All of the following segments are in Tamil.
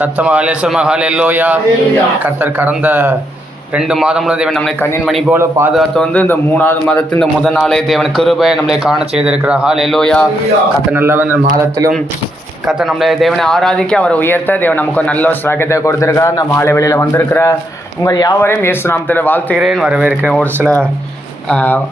சத்தமாக ஹல்லேலூயா ஹல்லேலூயா. கர்த்தர் கடந்த 2 மாதமும் தேவன் நம்மளை கண்ணின் மணி போல பாதுகாத்து இந்த 3வது மாதத்தின் இந்த முதல் நாளே தேவன் கிருபையை நம்மளை காண செய்திருக்கிறார். ஹல்லேலூயா. கர்த்தர் நல்லவன். இந்த மாதத்திலும் கர்த்தர் நம்மளை தேவனை ஆராதிக்க அவரை உயர்த்த தேவன் நமக்கு ஒரு நல்ல ஸ்லாக்கியத்தை கொடுத்திருக்கிறார். நம்ம மாலை வெளியில் வந்திருக்கிற உங்கள் யாவரையும் இயேசு நாமத்தில் வாழ்த்துகிறேன், வரவேற்கிறேன். ஒரு சில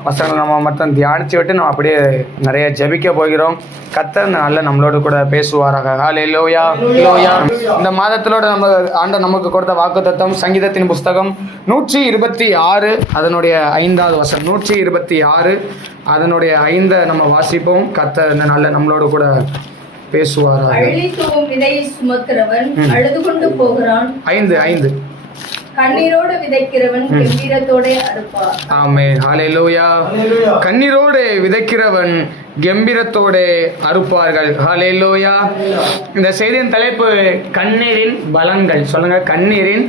வசனங்கள் நம்ம மட்டும் தியானித்து விட்டு நம்ம அப்படியே நிறைய ஜெபிக்க போகிறோம். கர்த்தர் நல்ல நம்மளோடு கூட பேசுவாராக. ஹல்லேலூயா ஹல்லேலூயா. இந்த மாதத்திலோட நம்ம ஆண்டவர் நமக்கு கொடுத்த வாக்குத்தத்தம் சங்கீதத்தின் புஸ்தகம் 126 அதனுடைய 5வது வசனம். 126 அதனுடைய 5 நம்ம வாசிப்போம். கர்த்தர் இந்த நல்ல நம்மளோடு கூட பேசுவாராக. விதையை சுமக்கிறவன் அழுது கொண்டு போகிறான். 5 கண்ணீரோடு விதைக்கிறவன் கெம்பீரத்தோட அறுப்பார். ஆமென். ஹல்லேலூயா. கண்ணீரோடு விதைக்கிறவன் கெம்பீரத்தோட அறுப்பார்கள். ஹல்லேலூயா. இந்த செய்தியின் தலைப்பு கண்ணீரின் பலன்கள். சொல்லுங்க, கண்ணீரின்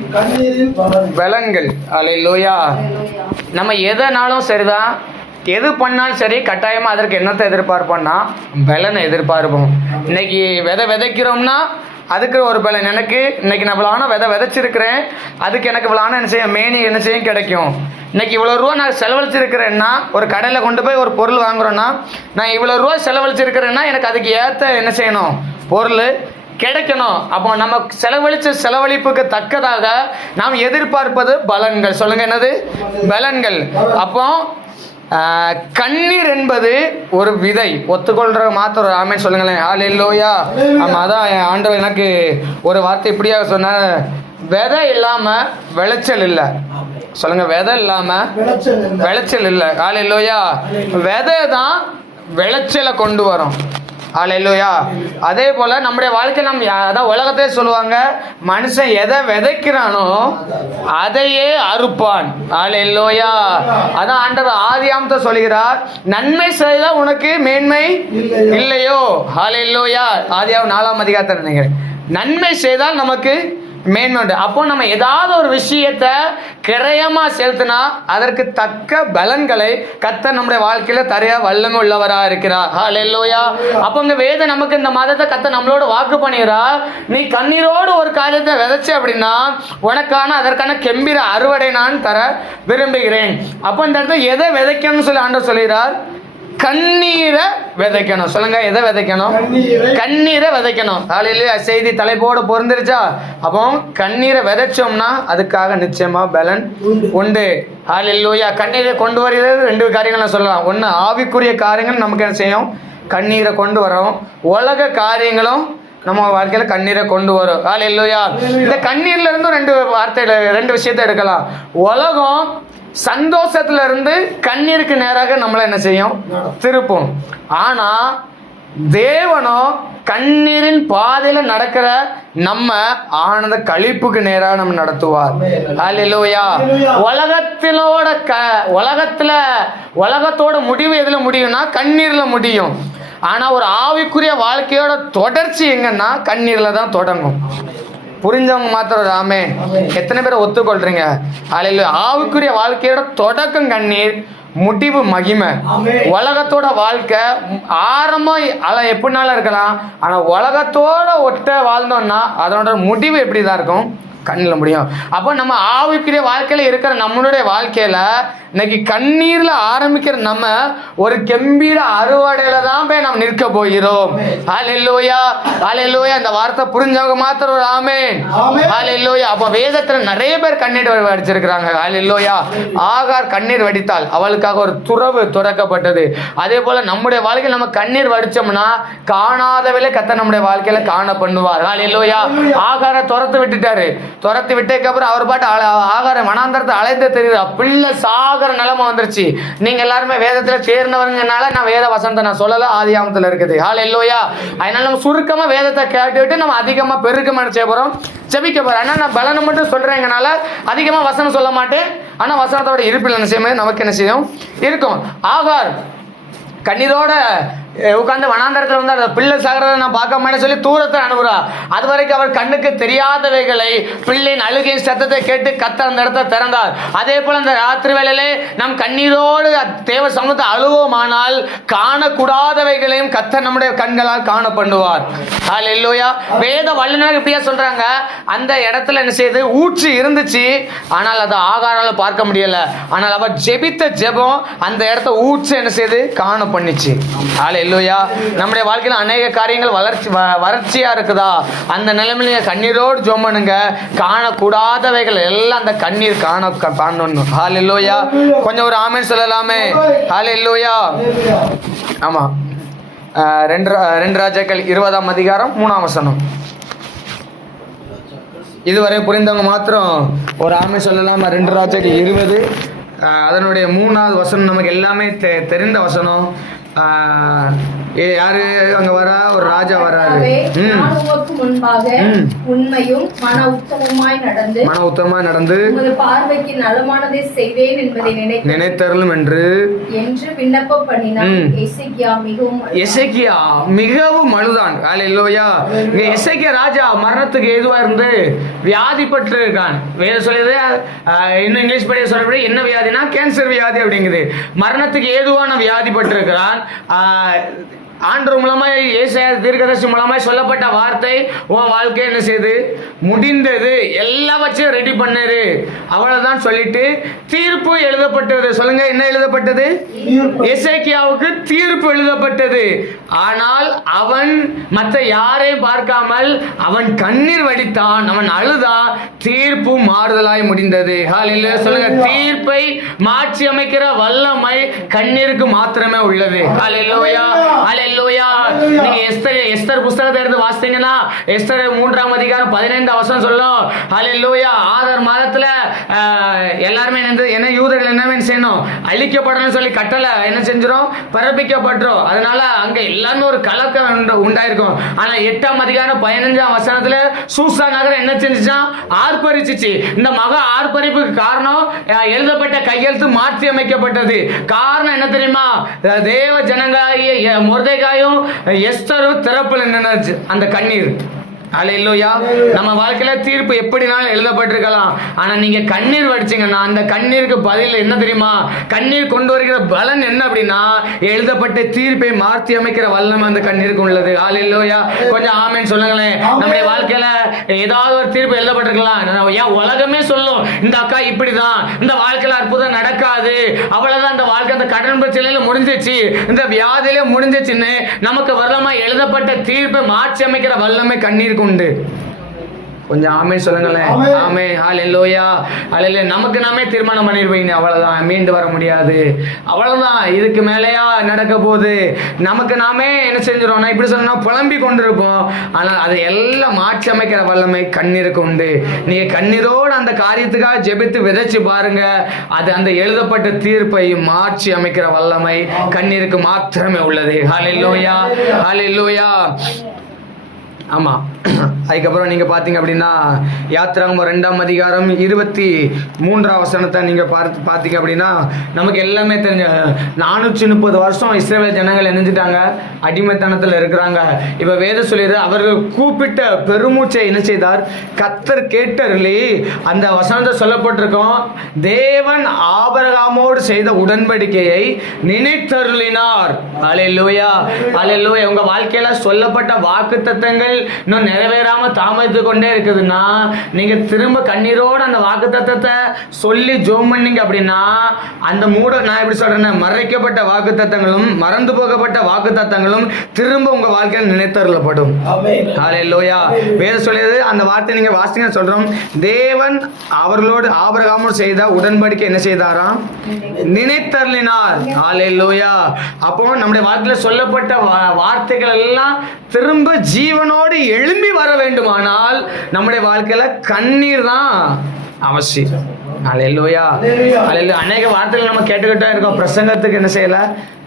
பலன்கள். ஹல்லேலூயா. நம்ம எதனாலும் சரிதான், எது பண்ணாலும் சரி, கட்டாயமாக அதற்கு என்னத்தை எதிர்பார்ப்போம்னா பலனை எதிர்பார்ப்போம். இன்னைக்கு விதைக்கிறோம்னா அதுக்கு ஒரு பலன். எனக்கு இன்னைக்கு நான் இவ்வளோ ஆனால் விதைச்சிருக்கிறேன், அதுக்கு எனக்கு இவ்வளோ ஆனால் என்ன செய்யும், மேனி என்ன செய்யும் கிடைக்கும். இன்னைக்கு இவ்வளோ ரூபா நான் செலவழிச்சிருக்கிறேன்னா, ஒரு கடையில் கொண்டு போய் ஒரு பொருள் வாங்குறோன்னா, நான் இவ்வளோ ரூபா செலவழிச்சிருக்கிறேன்னா எனக்கு அதுக்கு ஏற்ற என்ன செய்யணும், பொருள் கிடைக்கணும். அப்போ நம்ம செலவழிப்புக்கு தக்கதாக நாம் எதிர்பார்ப்பது பலன்கள். சொல்லுங்க, என்னது பலன்கள். அப்போ கண்ணீர் என்பது ஒரு விதை. ஒத்துக்கொள்ற மாத்திரம் ஆமென் சொல்லுங்களேன். ஹல்லேலூயா. ஆமாம், அதான் ஆண்டவர் எனக்கு ஒரு வார்த்தை இப்படியாக சொன்னார், விதை இல்லாமல் விளைச்சல் இல்லை. சொல்லுங்க, விதை இல்லாமல் விளைச்சல் இல்லை. ஹல்லேலூயா. விதை தான் விளைச்சலை கொண்டு வரும். ஹல்லேலூயா. அதே போல நம்முடைய வாழ்க்கை அதான் உலகத்தே சொல்லுவாங்க, மனுஷன் எதை விதைக்கிறானோ அதையே அறுப்பான். ஹல்லேலூயா. அதான் ஆண்டவர் ஆதியாகமத்தை சொல்கிறார், நன்மை செய்தால் உனக்கு மேன்மை இல்லையோ. ஹல்லேலூயா. ஆதியாகமம் 4ஆம் அதிகாரத்தில் நினைக்கிறேன். நன்மை செய்தால் நமக்கு மேன்மை உண்டு. அப்போ நம்ம ஏதாவது ஒரு விஷயத்தை கிரயமா செலுத்தினா அதற்கு தக்க பலன்களை கர்த்தர் நம்முடைய வாழ்க்கையில தரைய வல்லமை உள்ளவரா இருக்கிறார். ஹல்லேலூயா. அப்போ இந்த வேதம் நமக்கு இந்த மாதத்தை கர்த்தர் நம்மளோட வாக்கு பண்ணுகிறார், நீ கண்ணீரோடு ஒரு காரியத்தை விதைச்ச அப்படின்னா உனக்கான அதற்கான கெம்பீர அறுவடை நான் தர விரும்புகிறேன். அப்போ இந்த இடத்துல எதை விதைக்கணும்னு சொல்லி ஆண்டவர் சொல்கிறார், கண்ணீரை விதைக்கணும். சொல்லுங்க, எதை விதைக்கணும், கண்ணீரை விதைக்கணும். ஹல்லேலூயா. செய்தி தலைப்போடு பொருந்துருச்சா? அப்போ கண்ணீரை விதைச்சோம்னா அதுக்காக நிச்சயமா பலன் உண்டு. ஹல்லேலூயா. கண்ணீரை கொண்டு வருகிறது 2 காரியங்கள் சொல்லலாம். ஒன்று, ஆவிக்குரிய காரியங்கள் நமக்கு என்ன செய்யும், கண்ணீரை கொண்டு வரோம். உலக காரியங்களும் நம்ம வாழ்க்கையில கண்ணீரை கொண்டு வரும். ஹல்லேலூயா. இந்த கண்ணீர்ல இருந்தும் 2 விஷயத்தை எடுக்கலாம். உலகம் சந்தோஷத்துல இருந்து கண்ணீருக்கு நேராக நம்மளை என்ன செய்யும், திருப்பும். ஆனா தேவனோ கண்ணீரின் பாதையில நடக்கிற நம்ம ஆனந்த களிப்புக்கு நேராக நம்ம நடத்துவார். ஹல்லேலூயா. உலகத்தோட முடிவு எதுல முடியும்னா கண்ணீர்ல முடியும். ஆனா ஒரு ஆவிக்குரிய வாழ்க்கையோட தொடர்ச்சி எங்கன்னா கண்ணீர்ல தான் தொடங்கும். புரிஞ்சவங்க மாத்திரம் ஆமென். எத்தனை பேரை ஒத்துக்கொள்றீங்க? ஹல்லேலூயா. ஆவிக்குரிய வாழ்க்கையோட தொடக்கம் கண்ணீர், முடிவு மகிமை. உலகத்தோட வாழ்க்கை ஆரம்பம் எப்படினாலும் இருக்கலாம், ஆனா உலகத்தோட ஒட்ட வாழ்ந்தோம்னா அதனோட முடிவு எப்படிதான் இருக்கும், கண்ணில் முடியும். அப்போ நம்ம ஆவிக்குரிய வாழ்க்கையில இருக்கிற நம்மளுடைய வாழ்க்கையில இன்னைக்கு கண்ணீர்ல ஆரம்பிக்கிற நம்ம ஒரு கெம்பீர அறுவடையில தான் போய் நம்ம நிற்க போகிறோம். ஹல்லேலூயா ஹல்லேலூயா. இந்த வார்த்தை புரிஞ்சவங்க மாத்திரம் ஒரு ஆமென். ஹல்லேலூயா. அப்போ வேதத்துல நிறைய பேர் கண்ணீர் வடிச்சிருக்கிறாங்க. ஹல்லேலூயா. ஆகார் கண்ணீர் வடித்தால் அவளுக்காக ஒரு துறவு துறக்கப்பட்டது. அதே போல நம்முடைய வாழ்க்கையில் நம்ம கண்ணீர் வடிச்சோம்னா காணாதவளை கர்த்தர் நம்முடைய வாழ்க்கையில காண பண்ணுவார். ஹல்லேலூயா. ஆகாரை துரத்து விட்டுட்டாரு. துரத்து விட்டதுக்கு அப்புறம் அவர் பாட்டு ஆகார வனாந்தரத்தை அலைந்து தெரியுது, பிள்ளை சாகர நிலைமை வந்துருச்சு. நீங்க எல்லாருமே வேதத்துல சேர்ந்தவங்கனால நான் வேத வசனத்தை நான் சொல்லல, ஆதியாகமத்துல இருக்குது. ஹல்லேலூயா. அதனால நம்ம சுருக்கமா வேதத்தை கேட்டுவிட்டு நம்ம அதிகமா பெருக்கமா செய்ய போறோம், ஜெபிக்க போறோம். ஆனா நான் பலனை மட்டும் சொல்றேங்கனால அதிகமா வசனம் சொல்ல மாட்டேன். ஆனா வசனத்தோட இருப்பில் என்ன செய்யும், நமக்கு என்ன செய்யும் இருக்கும். ஆகார் கண்ணீரோட உட்காந்து வனாந்தரத்தில் வந்து அந்த பிள்ளை சாகிறத நான் பார்க்க மாட்டேன்னு சொல்லி தூரத்தை அனுப்புறா. அது வரைக்கும் அவர் கண்ணுக்கு தெரியாதவைகளை பிள்ளையின் அழுகையின் சத்தத்தை கேட்டு கர்த்தர் அந்த இடத்தை திறந்தார். அதே போல அந்த ராத்திரி வேளையிலே நம் கண்ணீரோடு தேவ சமூகத்தை அழுவோமானால் காணக்கூடாதவைகளையும் கர்த்தர் நம்முடைய கண்களால் காண பண்ணுவார். ஹல்லேலூயா. வேத வல்லுநர்கள் இப்படியா சொல்றாங்க, அந்த இடத்துல என்ன செய்யுது, ஊற்று இருந்துச்சு, ஆனால் அதை ஆகாரால பார்க்க முடியல. ஆனால் அவர் ஜெபித்த ஜெபம் அந்த இடத்த ஊற்று என்ன செய்து காண பண்ணிச்சு. ஹல்லேலூயா. நம்முடைய வாழ்க்கையில் அநேக காரியங்கள் வறட்சியா இருக்குதா, அந்த நிலைமையில கண்ணீரோடு ஜெபம் பண்ணுங்க. காணக்கூடாதவைகள் எல்லாம் அந்த கண்ணீர் காணணும். ஹல்லேலூயா. கொஞ்சம் ஒரு ஆமென் சொல்லலாமே. ஹல்லேலூயா. ஆமா, 2 ராஜாக்கள் 20ஆம் அதிகாரம் 3ஆம் வசனம். இதுவரை புரிந்தவங்க மாத்திரம் ஒரு ஆமென் சொல்லலாமா? 2 ராஜாக்கள் 20 அதனுடைய 3ஆவது வசனம் நமக்கு எல்லாமே தெரிந்த வசனம். யாரு அங்க வரா? ஒரு ராஜா வராரு. நான் உமக்கு முன்பாக உண்மையும் மன உத்தமமாய் நடந்து உமது பார்வைக்கு நலமானதை செய்வேன் என்பதை நினைத்தருளும் என்று விண்ணப்பம் பண்ணினான். எசேக்கியா மிகவும் அழுதான். ஹல்லேலூயா. எசேக்கியா ராஜா மரணத்துக்கு ஏதுவா இருந்து வியாதிப்பட்டு இருக்கான். வேற சொல்லுது, இன்னும் இங்கிலீஷ் படி சொல்லப்படி என்ன வியாதினா கேன்சர் வியாதி அப்படிங்குது. மரணத்துக்கு ஏதுவான வியாதிப்பட்டு இருக்கிறான். ஆண்டவர் மூலமாய் ஏசாயா தீர்க்கதரிசி மூலமாய் சொல்லப்பட்ட வார்த்தை, உன் வாழ்க்கை என்ன செய்து முடிந்தது, எல்லாவற்றையும் ரெடி பண்ணாரு, அவ்வளவுதான் சொல்லிட்டு தீர்ப்பு எழுதப்பட்டது. சொல்லுங்க, என்ன எழுதப்பட்டது? எசேக்கியாவுக்கு தீர்ப்பு எழுதப்பட்டது. ஆனால் அவன் மற்ற யாரையும் பார்க்காமல் அவன் கண்ணீர் வடித்தான், அவன் அழுதான். தீர்ப்பு மாறுதலாய் முடிந்தது. ஹல்லேலூயா. சொல்லுங்க, தீர்ப்பை மாற்றி அமைக்கிற வல்லமை கண்ணீருக்கு மாத்திரமே உள்ளது. ஹல்லேலூயா. ஹல்லேலூயா. நீங்க எஸ்தர் புத்தகத்தை எடுத்து வாசித்தீங்கன்னா எஸ்தர் 3ஆம் அதிகாரம் 15ஆம் வசனம் சொல்லும். ஹல்லேலூயா. ஆதார் மாதத்துல எல்லாருமே என்ன யூதர்கள் என்ன செய்யணும், அழிக்கப்படணும்னு சொல்லி கட்டளை என்ன செஞ்சிரும், பிறப்பிக்கப்பட்டுரும். அதனால அங்க எல்லாமே ஒரு கலக்கம் உண்டாயிருக்கும். ஆனா 8ஆம் அதிகாரம் 15ஆம் வசனத்துல சூசா நகரம் என்ன செஞ்சுச்சா, ஆர்ப்பரிச்சிச்சு. இந்த மகா ஆர்ப்பரிப்புக்கு காரணம் எழுதப்பட்ட கையெழுத்து மாற்றி அமைக்கப்பட்டது. காரணம் என்ன தெரியுமா? தேவ ஜனங்களாகிய மொர்தெகாயும் எஸ்தரும் திறப்புல நின்னுச்சு அந்த கண்ணீர். ஹல்லேலூயா. நம்ம வாழ்க்கையில தீர்ப்பு எப்படினாலும் எழுதப்பட்டிருக்கலாம். ஆனா நீங்க கண்ணீர் வடிச்சீங்கன்னா அந்த கண்ணீருக்கு பதில் என்ன தெரியுமா? கண்ணீர் கொண்டு வருகிற பலன் என்ன அப்படின்னா, எழுதப்பட்ட தீர்ப்பை மாற்றி அமைக்கிற வல்லமை அந்த கண்ணீருக்கு உள்ளது. ஹல்லேலூயா. கொஞ்சம் ஆமென் சொல்லுங்களேன். நம்முடைய வாழ்க்கையில ஏதாவது ஒரு தீர்ப்பு எழுதப்பட்டிருக்கலாம். ஏன் உலகமே சொல்லும், இந்த அக்கா இப்படிதான், இந்த வாழ்க்கையில அற்புதம் நடக்காது, அவ்வளவுதான், இந்த வாழ்க்கை அந்த கடன் பிரச்சனையில முடிஞ்சிச்சு, இந்த வியாதியில முடிஞ்சிச்சுன்னு நமக்கு வல்லமா எழுதப்பட்ட தீர்ப்பை மாற்றி அமைக்கிற வல்லமை கண்ணீர் உண்டு. கொஞ்சம் ஆமென் சொல்லுங்களேன். ஆமென். ஹல்லேலூயா. ஹல்லேலூயா. நமக்கு நாமே தீர்மானம் பண்ணிருப்பீங்க, அவ்வளவுதான், மீண்டு வர முடியாது, அவ்வளவுதான், இதுக்கு மேலேயா நடக்க போகுது, நமக்கு நாமே என்ன செஞ்சிடும், இப்படி சொன்னா புலம்பி கொண்டிருப்போம். ஆனால் அதை எல்லாம் மாற்றி அமைக்கிற வல்லமை கண்ணீருக்கு உண்டு. நீங்க கண்ணீரோடு அந்த காரியத்துக்காக ஜெபித்து விதைச்சு பாருங்க, அது அந்த எழுதப்பட்ட தீர்ப்பை மாற்றி அமைக்கிற வல்லமை கண்ணீருக்கு மாத்திரமே உள்ளது. ஹல்லேலூயா. ஹல்லேலூயா. ஆமா. அதுக்கப்புறம் நீங்க பாத்தீங்க அப்படின்னா யாத்திராகமம் 2ஆம் அதிகாரம் 23ஆம் வசனத்தை நீங்க பாத்தீங்க அப்படின்னா நமக்கு எல்லாமே தெரிஞ்ச 430 வருஷம் இஸ்ரவேல் ஜனங்கள் நினைஞ்சிட்டாங்க, அடிமைத்தனத்துல இருக்கிறாங்க. இப்ப வேதம் சொல்லிடுற அவர்கள் கூப்பிட்ட பெருமூச்சை என்ன செய்தார், கர்த்தர் கேட்டருளி. அந்த வசனத்தை சொல்லப்பட்டிருக்கோம், தேவன் ஆபிரகாமோடு செய்த உடன்படிக்கையை நினைத்தருளினார். ஹல்லேலூயா. ஹல்லேலூயா. உங்க வாழ்க்கையில சொல்லப்பட்ட வாக்குத்தத்தங்கள் இன்னும் நிறைவேறாம தாமதித்து கொண்டே இருக்குதுன்னா, நீங்க திரும்ப கண்ணீரோடு அந்த வாக்குத்தத்தத்தை சொல்லி ஜெபம் பண்ணீங்க அப்படின்னா, அந்த நான் எப்படி சொல்றேன், மறைக்கப்பட்ட வாக்குத்தத்தங்களும் மறந்து போகப்பட்ட வாக்குத்தத்தங்களும் திரும்ப உங்க வாழ்க்கையில் நினைத்தருளப்படும். ஹல்லேலூயா. வேதம் சொல்லியது அந்த வார்த்தை நீங்க வாசிங்க சொல்றோம், தேவன் அவர்களோடு ஆபிரகாமோடு செய்த உடன்படிக்கை என்ன செய்தாராம், நினைத்தருளினார். ஹல்லேலூயா. அப்போ நம்முடைய வாழ்க்கையில் சொல்லப்பட்ட வார்த்தைகள் எல்லாம் திரும்ப ஜீவனோடு எழும்பி வர வேண்டுமானால் நம்முடைய வாழ்க்கையில கண்ணீர் தான் அவசியம். ஹல்லேலூயா. ஹல்லேலூயா. அநேக வார்த்தைகள் நம்ம கேட்டுக்கிட்டே இருக்கோம், பிரசங்கத்துக்கு என்ன செய்யல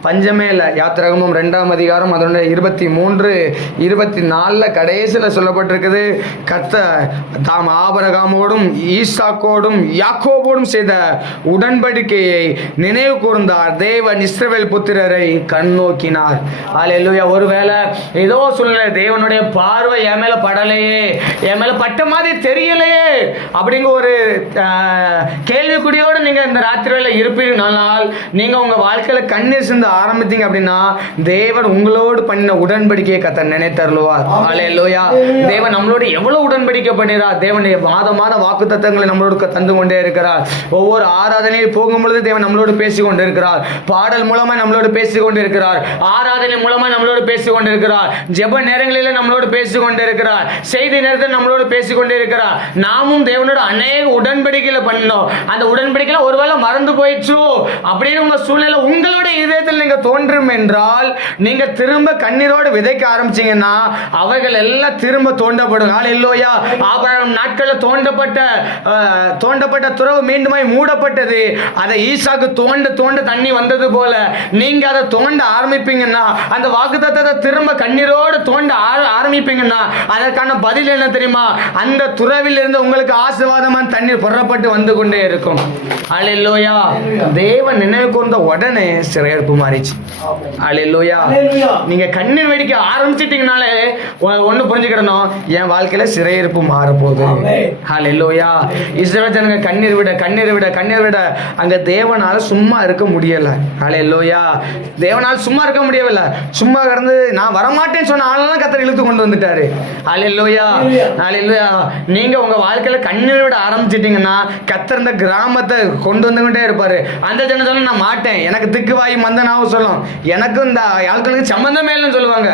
பஞ்சமே இல்லை. யாத்திராகமம் 2ஆம் அதிகாரம் அதனுடைய 23, 24 கடைசியில் சொல்லப்பட்டிருக்குது. கர்த்தர் தாம் ஆபிரகாமோடும் ஈசாக்கோடும் யாக்கோபோடும் செய்த உடன்படிக்கையை நினைவு கூர்ந்தார். தேவன் இஸ்ரவேல் புத்திரரை கண்ணோக்கினார். அல்லேலூயா. ஒருவேளை ஏதோ சூழ்நிலை தேவனுடைய பார்வை என் மேல படலையே, என் மேல பட்ட மாதிரி தெரியலையே அப்படிங்கிற ஒரு கேள்விக்குடியோடு நீங்க இந்த ராத்திரி வேளை இருப்பீங்கனால் நீங்க உங்க வாழ்க்கையில கண்ணீர் சிந்த ஆரம்பித்தீங்க அப்படின்னா தேவன் உங்களோடு பண்ணின உடன்படிக்கையை கர்த்தர் நினைத்தருளுவார். அல்லேலூயா. தேவன் நம்மளோட எவ்வளவு உடன்படிக்கை பண்ணிறார். தேவனுடைய மாத வாக்குத்தத்தங்களை நம்மளோடு தந்து கொண்டே இருக்கிறார். ஒவ்வொரு ஆராதனையில் போகும்பொழுது தேவன் நம்மளோடு பேசிக் கொண்டிருக்கிறார். பாடல் மூலமா நம்மளோடு பேசிக் கொண்டிருக்கிறார். ஆராதனை மூலமா நம்மளோடு பேசிக் கொண்டிருக்கிறார். ஜெப நேரங்களில் நம்மளோடு பேசிக் கொண்டிருக்கிறார். செய்தி நேரத்தில் நம்மளோடு பேசிக் கொண்டிருக்கிறார். நாமும் தேவனோட அநேக உடன்படிக்கையில பண்ணோம். அந்த உடன்படிக்கையில ஒருவேளை மறந்து போயிடுச்சு அப்படின்னு உங்க சூழ்நிலை உங்களுடைய இதயத்தில் நீங்க தோன்றும் என்றால் நீங்க திரும்ப கண்ணீரோடு விதைக்க ஆரம்பிச்சீங்கன்னா அவைகள் எல்லாம் திரும்ப தோண்டப்படும். அல்லேலூயா. ஆபிரகாம் நாட்களில் தோண்டப்பட்ட துறவு மீண்டுமாய் மூடப்பட்டது. அதை ஈசாக்கு தோண்ட தண்ணி வந்தது போல நீங்க அதை தோண்ட ஆரம்பிப்பீங்கன்னா அந்த வாக்குத்தத்தத்தை திரும்ப கண்ணீரோடு தோண்ட ஆரம்பிப்பீங்கன்னா அதற்கான பதில் என்ன தெரியுமா? அந்த துறவில் இருந்து உங்களுக்கு ஆசீர்வாதமான தண்ணீர் புறப்பட்டு வந்து கொண்டே இருக்கும். அல்லேலூயா. தேவன் நினைவு கூர்ந்த உடனே சிறையிருப்பு மாறிச்சு. அல்லேலூயா. நீங்க கண்ணீர் வெடிக்க ஆரம்பிச்சிட்டீங்கனாலே ஒண்ணு புரிஞ்சுக்கிடணும், என் வாழ்க்கையில சிறையிருப்பு மாறப்போகுது. அல்லேலூயா. இஸ்ரவேல் ஜனங்க கண்ணீர் விட அங்க தேவனால சும்மா இருக்க முடியல. அல்லேலூயா. தேவனால சும்மா இருக்க முடியவில்லை. சும்மா கிடந்து நான் வரமாட்டேன்னு சொன்ன ஆளெல்லாம் கர்த்தர் இழுத்து கொண்டு வந்துட்டாரு. அல்லேலூயா. அல்லேலூயா. நீங்க உங்க வாழ்க்கையில கண்ணீர் விட ஆரம்பிச்சிட்டீங்கன்னா கர்த்தர் இந்த கிராமத்தை கொண்டு வந்துகிட்டே இருப்பாரு. அந்த ஜனம் சொல்ல நான் மாட்டேன், எனக்கு திக்குவாயி மந்தனாவும் சொல்லும், எனக்கும் இந்த ஆட்களுக்கு சம்பந்தமே இல்லைன்னு சொல்லுவாங்க.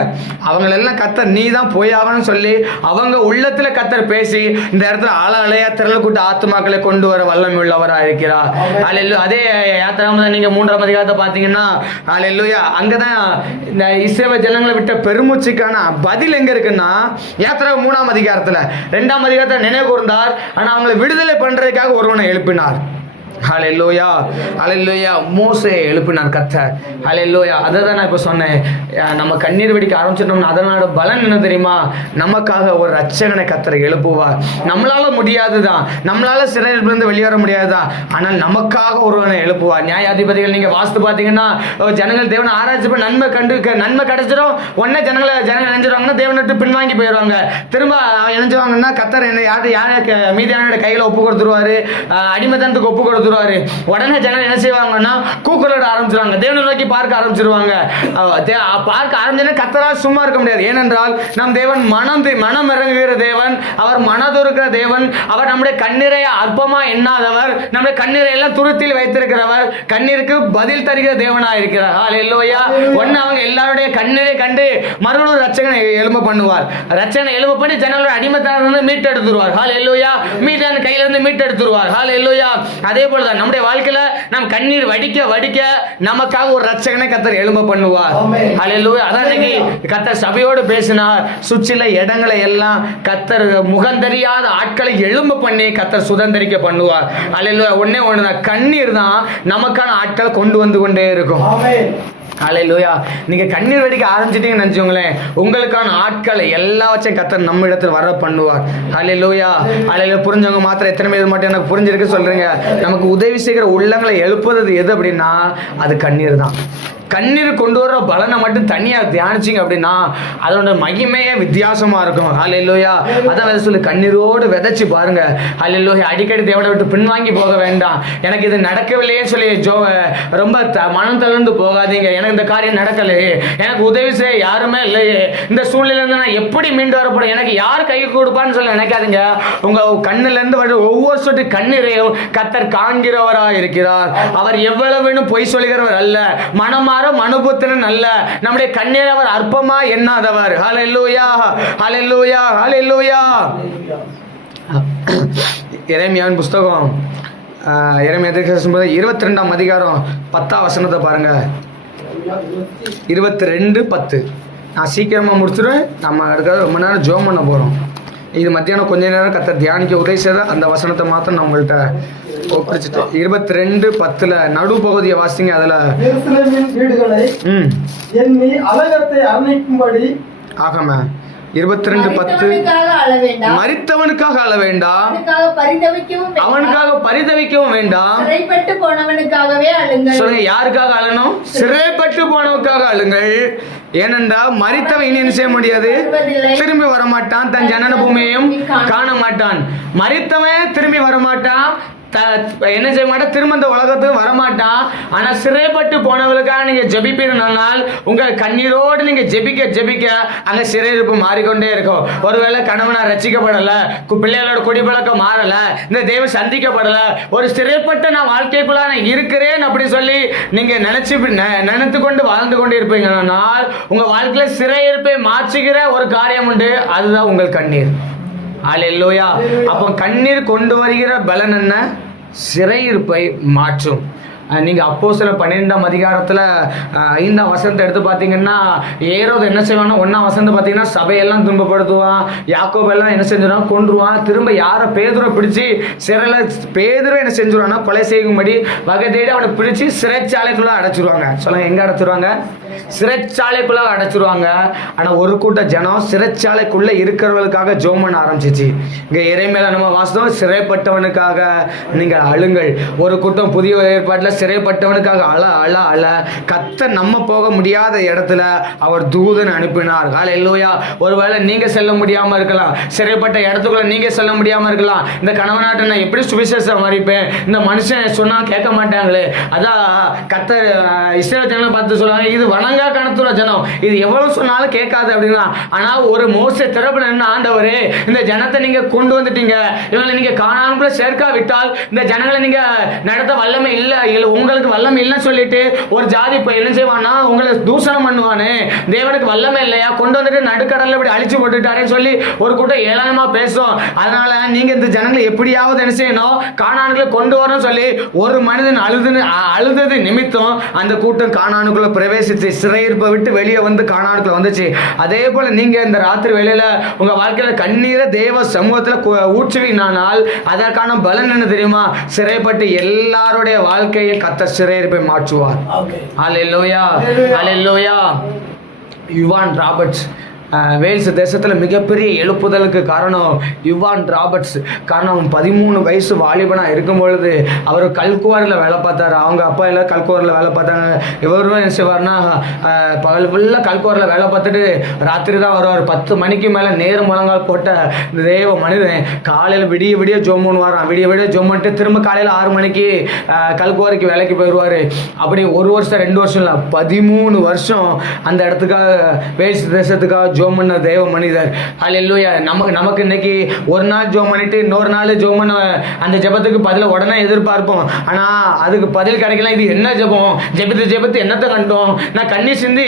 அவங்களெல்லாம் கர்த்தர் நீ தான் போயாகணும்னு சொல்லி அவங்க உள்ளத்துல கர்த்தர் பேசி இந்த இடத்துல அலையா திரள் கூட்ட ஆத்துமாக்களை கொண்டு வர வல்லமை உள்ளவராக இருக்கிறார். அல்லேலூயா. அதே யாத்திராகமத்துல நீங்க 3ஆம் அதிகாரத்தை பார்த்தீங்கன்னா அல்லேலூயா அங்கதான் இந்த இஸ்ரவேல் ஜனங்களை விட்ட பெருமூச்சுக்கான பதில் எங்க இருக்குன்னா யாத்திராகமம் 3ஆம் அதிகாரத்துல 2ஆம் அதிகாரத்தை நினைவு கூர்ந்தார். ஆனா அவங்களை விடுதலை பண்றதுக்காக ஒருவனை எழுப்பினார். ஹல்லேலூயா. ஹல்லேலூயா. மோசே எழுப்பினார் கர்த்தர். ஹல்லேலூயா. அதை தான் நான் இப்போ சொன்னேன். நம்ம கண்ணீர் வெடிக்க ஆரம்பிச்சிட்டோம்னா அதனோட பலன் என்ன தெரியுமா? நமக்காக ஒரு ரட்சகனை கர்த்தர் எழுப்புவார். நம்மளால முடியாதுதான், நம்மளால சிறையிலிருந்து வெளியேற முடியாதுதான், ஆனால் நமக்காக ஒருவனை எழுப்புவார். நியாயாதிபதிகள் நீங்க வாஸ்து பார்த்தீங்கன்னா ஜனங்கள் தேவனை ஆராய்ச்சி நன்மை கிடைச்சிடும் உடனே ஜனங்களை நினைஞ்சிருவாங்கன்னா தேவனை விட்டு பின்வாங்கி போயிடுவாங்க. திரும்ப நினைஞ்சுவாங்கன்னா கர்த்தர் என்ன யாருக்கு மீதியான கையில ஒப்பு கொடுத்துருவாரு, அடிமைத்தனத்துக்கு ஒப்பு கொடுத்து உடனே ஜனங்கள் என்ன செய்வாங்கன்னா கூக்குரலிட ஆரம்பிச்சிருவாங்க, தேவனை நோக்கி பார்க்க ஆரம்பிச்சிருவாங்க. பார்க்க ஆரம்பிச்சா கர்த்தரால் சும்மா இருக்க முடியாது. ஏனென்றால் நம் தேவன் மனம் இறங்குகிற தேவன், அவர் மனதுருக்கிற தேவன், அவர் நம்முடைய கண்ணீரை அற்பமா எண்ணாதவர், நம்முடைய கண்ணீரை எல்லாம் துருத்தில் வைத்திருக்கிறவர், கண்ணீருக்கு பதில் தருகிற தேவனா இருக்கிறார். அல்லேலூயா. ஒன்னு அவங்க எல்லாருடைய கண்ணீரை கண்டு மறுபடியும் ரட்சகனை எழும்ப பண்ணுவார். ரட்சகனை எழும்ப பண்ணி ஜனங்களோட அடிமைத்தனத்திலிருந்து மீட்டெடுத்துருவார். ஹல்லேலூயா. மீட்டான கையில இருந்து மீட்டெடுத்துருவார். ஹல்லேலூயா. அதே போலதான் நம்முடைய வாழ்க்கையில நாம் கண்ணீர் வடிக்க நமக்காக ஒரு ரட்சகனை கர்த்தர் எழும்ப பண்ணுவார். அல்லேலூயா. அதான் இன்னைக்கு கர்த்தர் சபையோடு பேசினார். சுற்றில இடங்களை எல்லாம் கர்த்தர் முகந்தறியாத ஆட்களை எழும்ப பண்ணி கர்த்தர் சுதந்திரிக்க பண்ணுவார். அல்லேலூயா. ஒண்ணுதான், கண்ணீர் தான் நமக்கான ஆட்களை கொண்டு வந்து கொண்டே இருக்கும். ஹல்லேலூயா. நீங்க கண்ணீர் வெடிக்க ஆரம்பிச்சிட்டீங்கன்னு நினைச்சோங்களேன், உங்களுக்கான ஆட்களை எல்லாவற்றையும் கர்த்தர் நம்ம இடத்துல வர பண்ணுவார். ஹல்லேலூயா. ஹல்லேலூயா. புரிஞ்சவங்க மாத்திரம் எத்தனை பேர் மட்டும் எனக்கு புரிஞ்சிருக்கு சொல்றீங்க. நமக்கு உதவி செய்கிற உள்ளங்களை எழுப்புறது எது அப்படின்னா அது கண்ணீர் தான். கண்ணீர் கொண்டு வர பலனை மட்டும் தனியா தியானிச்சிங்க அப்படின்னா அதோட மகிமையே வித்தியாசமா இருக்கும். ஹல்லேலூயா. அதான் சொல்லி கண்ணீரோடு விதைச்சு பாருங்க. ஹல்லேலூயா. அடிக்கடி தேவனை விட்டு பின்வாங்கி போக வேண்டாம். எனக்கு இது நடக்கவில்லையே சொல்லி ரொம்ப மனம் தளர்ந்து போகாதீங்க. எனக்கு இந்த காரியம் நடக்கலையே, எனக்கு உதவி செய்ய யாருமே இல்லையே, இந்த சூழ்நிலை இருந்து நான் எப்படி மீண்டு வரப்படும், எனக்கு யார் கை கொடுப்பான்னு சொல்லி நினைக்காதீங்க. உங்க கண்ணுல இருந்து வர ஒவ்வொரு சொட்டு கண்ணீரையும் கர்த்தர் காண்கிறவராக இருக்கிறார். அவர் எவ்வளவு பொய் சொல்கிறவர் அல்ல, மனமாற மனுபுத்திரன் அல்ல. நம்முடைய கண்ணீரை அவர் அற்பமா எண்ணாதவர். ஹல்லேலூயா. ஹல்லேலூயா. ஹல்லேலூயா. எரேமியாவின் புஸ்தகம் எரேமியா 22ஆம் அதிகாரம் 10ஆம் வசனத்தை பாருங்க. 22:10. நான் சீக்கிரமா முடிச்சிடுவேன். நம்ம அடுத்த ரொம்ப நேரம் ஜோம் பண்ண போறோம். இது மத்தியானம் கொஞ்ச நேரம் கர்த்தர் தியானிக்க உதவி செய்த அந்த வசனத்தை மாத்திரம் நான் உங்கள்கிட்ட ஒப்படைச்சிட்டு 22:10 நடுப்பகுதியை வாசிங்க. அதுல எருசலேமின் வீடுகளை எண்ணி அலங்கத்தை அர்ணிக்கும்படி ஆகம 22:10 மரித்தவனுக்காக அழ வேண்டாம், அவனுக்காக பரிதவிக்கவும் வேண்டாம். சிறைப்பட்டு போனவனுக்காகவே அழுங்கள். சொல்லுங்க, யாருக்காக அழணும்? சிறைப்பட்டு போனவனுக்காக அழுங்கள். ஏனென்றால் மரித்தவன் இனி என்ன செய்ய முடியாது, திரும்பி வரமாட்டான், தன் ஜனன பூமியையும் காண மாட்டான். மரித்தவன் திரும்பி வரமாட்டான், என்ன செய்ய மாட்டான், திரும்ப இந்த உலகத்துக்கு வரமாட்டான். ஆனா சிறைப்பட்டு போனவர்களுக்காக நீங்க ஜெபிப்பீர்கள், உங்க கண்ணீரோடு நீங்க ஜெபிக்க ஜெபிக்க அங்க சிறையிருப்பு மாறிக்கொண்டே இருக்கும். ஒருவேளை கணவனா ரசிக்கப்படல, பிள்ளைகளோட குடிப்பழக்கம் மாறல, இந்த தெய்வம் சந்திக்கப்படல, ஒரு சிறைப்பட்ட நான் வாழ்க்கைக்குள்ள நான் இருக்கிறேன் அப்படி சொல்லி நீங்க நினைத்து கொண்டு வாழ்ந்து கொண்டு இருப்பீங்கன்னால் உங்க வாழ்க்கையில சிறையிருப்பை மாற்றுகிற ஒரு காரியம் உண்டு, அதுதான் உங்கள் கண்ணீர். அல்லேலூயா. அப்போ கண்ணீர் கொண்டு வருகிற பலன் என்ன? சிறையிருப்பை மாற்றும். நீங்க அப்போஸ்தலர் 12ஆம் அதிகாரத்துல 5ஆம் வசனத்தை எடுத்து பாத்தீங்கன்னா, ஏரோது என்ன செய்வான்னா 1ஆம் வசனத்தை பாத்தீங்கன்னா சபையெல்லாம் துன்பப்படுத்துவான், யாக்கோபெல்லாம் என்ன செஞ்சிருவான், கொன்றுவான். திரும்ப யாரை பேதுரை பிடிச்சி சிறையில பேதுரை என்ன செஞ்சிருவான்னா கொலை செய்யும்படி வகை தேடி அவனை பிடிச்சி சிறைச்சாலைக்குள்ள அடைச்சிருவாங்க. சொல்லுங்க, எங்க அடைச்சிருவாங்க? சிறைச்சாலைக்குள்ள அடைச்சிருவாங்க. ஆனா ஒரு கூட்ட ஜனம் சிறைச்சாலைக்குள்ள இருக்கிறவர்களுக்காக ஜெபம் பண்ண ஆரம்பிச்சிச்சு. இங்க எரேமியால நம்ம வாசித்தோம், சிறைப்பட்டவனுக்காக நீங்கள் அழுங்கள். ஒரு கூட்டம் புதிய ஏற்பாட்டுல சிறைப்பட்டவனுக்காக அழ அழ அழ கர்த்தர் நம்ம போக முடியாத இடத்துல அவர் தூதன் அனுப்பினார். ஹல்லேலூயா. ஒருவேளை நீங்க செல்ல முடியாம இருக்கலாம், சிறைப்பட்ட இடத்துக்குள்ள நீங்க செல்ல முடியாம இருக்கலாம். இந்த கணவனாட்ட நான் எப்படி சுவிசேஷம் அறிவிப்பேன், இந்த மனுஷன் சொன்னா கேட்க மாட்டாங்களே. அதான் கர்த்தர் இஸ்ரவேல் ஜனங்களை பார்த்து சொல்லுவாங்க, இது வணங்கா கணத்துள்ள ஜனம், இது எவ்வளவு சொன்னாலும் கேட்காது அப்படின்னா. ஆனா ஒரு மோசே திறப்புல என்ன, ஆண்டவரே இந்த ஜனத்தை நீங்க கொண்டு வந்துட்டீங்க, இவங்களை நீங்க காணாம சேர்க்காவிட்டால் இந்த ஜனங்களை நீங்க நடத்த வல்லமை இல்லை, உங்களுக்கு வல்லமை இல்லைன்னு சொல்லிட்டு ஒரு ஜாதி இப்ப என்ன செய்வானா, உங்களை தூஷணம் பண்ணுவானே, தேவனுக்கு வல்லமை இல்லையா, கொண்டு வந்துட்டு நடுக்கடல்ல இப்படி அழிச்சு போட்டுட்டாருன்னு சொல்லி ஒரு கூட்டம் ஏளனமா பேசும். அதனால நீங்க இந்த ஜனங்களை எப்படியாவது என்ன செய்யணும், கானானுக்குள்ள கொண்டு வரணும் சொல்லி ஒரு மனிதன் அழுதது நிமித்தம் அந்த கூட்டம் கானானுக்குள்ள பிரவேசிச்சு சிறையிருப்பை விட்டு வெளியே வந்து கானானுக்குள்ள வந்துச்சு. அதே போல நீங்க இந்த ராத்திரி வேளையில உங்க வாழ்க்கையில கண்ணீரை தேவ சமூகத்துல ஊற்றுவீனால் அதற்கான பலன் என்ன தெரியுமா? சிறைப்பட்டு எல்லாருடைய வாழ்க்கையை கர்த்தர் சிறையிருப்பை மாற்றுவார். அல்லேலூயா, அல்லேலூயா. யுவான் ராபர்ட்ஸ் வேல்ஸ் தேசத்தில் மிகப்பெரிய எழுப்புதலுக்கு காரணம் யுவான் ராபர்ட்ஸ். காரணம், அவன் 13 வயசு வாலிபனாக இருக்கும் பொழுது அவர் கல்குவாரில் வேலை பார்த்தாரு. அவங்க அப்பா எல்லாம் கல்குவாரில் வேலை பார்த்தாங்க. இவரும் என்ன செய்வார்னா பகல் ஃபுல்லாக கல்குவாரில் வேலை பார்த்துட்டு ராத்திரி தான் வருவார். 10 மணிக்கு மேலே நேரு முழங்கால் போட்ட தேவ மனிதன் காலையில் விடிய ஜோம் பண்ணுவாராம். விடிய ஜோம் பண்ணிட்டு திரும்ப காலையில் 6 மணிக்கு கல்குவாரிக்கு வேலைக்கு போயிடுவார். அப்படி 1 வருஷம் 2 வருஷம் இல்லை, 13 வருஷம் அந்த இடத்துக்காக வேல்ஸ் தேசத்துக்காக ஜோம் பண்ண தேவ மனிதர். அல்லேலூயா. நமக்கு இன்னைக்கு ஒரு நாள் ஜோம் பண்ணிட்டு இன்னொரு நாள் ஜோம் பண்ண அந்த ஜெபத்துக்கு பதில உடனே எதிர்பார்ப்போம். ஆனா அதுக்கு பதில் கிடைக்கல. இது என்ன ஜெபம், ஜெபத்து என்னத்தை கண்டோம், நான் கண்ணி சிந்தி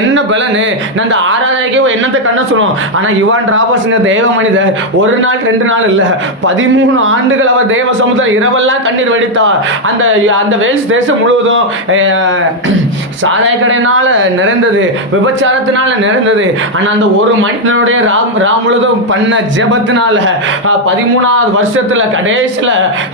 என்ன பலனு, நான் அந்த ஆராதனைக்கே என்னத்தை கண்ண சொல்லுவோம். ஆனா யுவான் ராபர்ட்ஸ் தேவ மனிதர் 1 நாள் 2 நாள் இல்ல, 13 ஆண்டுகள் அவர் தேவ சமுத்திரம் இரவெல்லாம் கண்ணீர் வடித்தார். அந்த வேல்ஸ் தேசம் முழுவதும் சாராய கடையினால நிறைந்தது, விபச்சாரத்தினால நிறைந்தது. ஆனா அந்த ஒரு மனிதனுடைய ராம் முழுதும் பண்ண ஜெபத்தினால 13ஆவது வருஷத்துல கடைசியில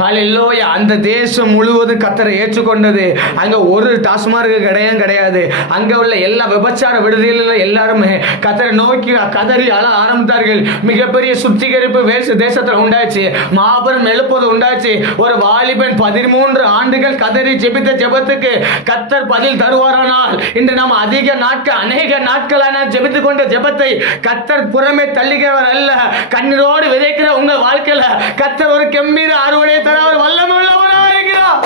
அல்லேலூயா அந்த தேசம் முழுவதும் கர்த்தரை ஏற்றுக்கொண்டது. அங்க ஒரு டாஸ்மார்க் கிடையாது. அங்க உள்ள எல்லா விபச்சார விடுதிகளில் எல்லாருமே கர்த்தரை நோக்கி கதறி அழ ஆரம்பித்தார்கள். மிகப்பெரிய சுத்திகரிப்பு வேல்ஸ் தேசத்துல உண்டாச்சு, மாபெரும் எழுப்பது உண்டாச்சு. ஒரு வாலிபன் 13 ஆண்டுகள் கதறி ஜெபித்த ஜெபத்துக்கு கர்த்தர் பதில் தருவாரானால் இன்று நாம் அநேக நாட்களான ஜெபித்துக் கொண்ட ஜெபத்தை கர்த்தர் புறமே தள்ளுகிறவர் அல்ல. கண்ணீரோடு விதைக்கிற உங்கள் வாழ்க்கையில கர்த்தர் ஒரு கம்பீர அறுவடை தர அவர் வல்லமை உள்ளவராக இருக்கிறார்.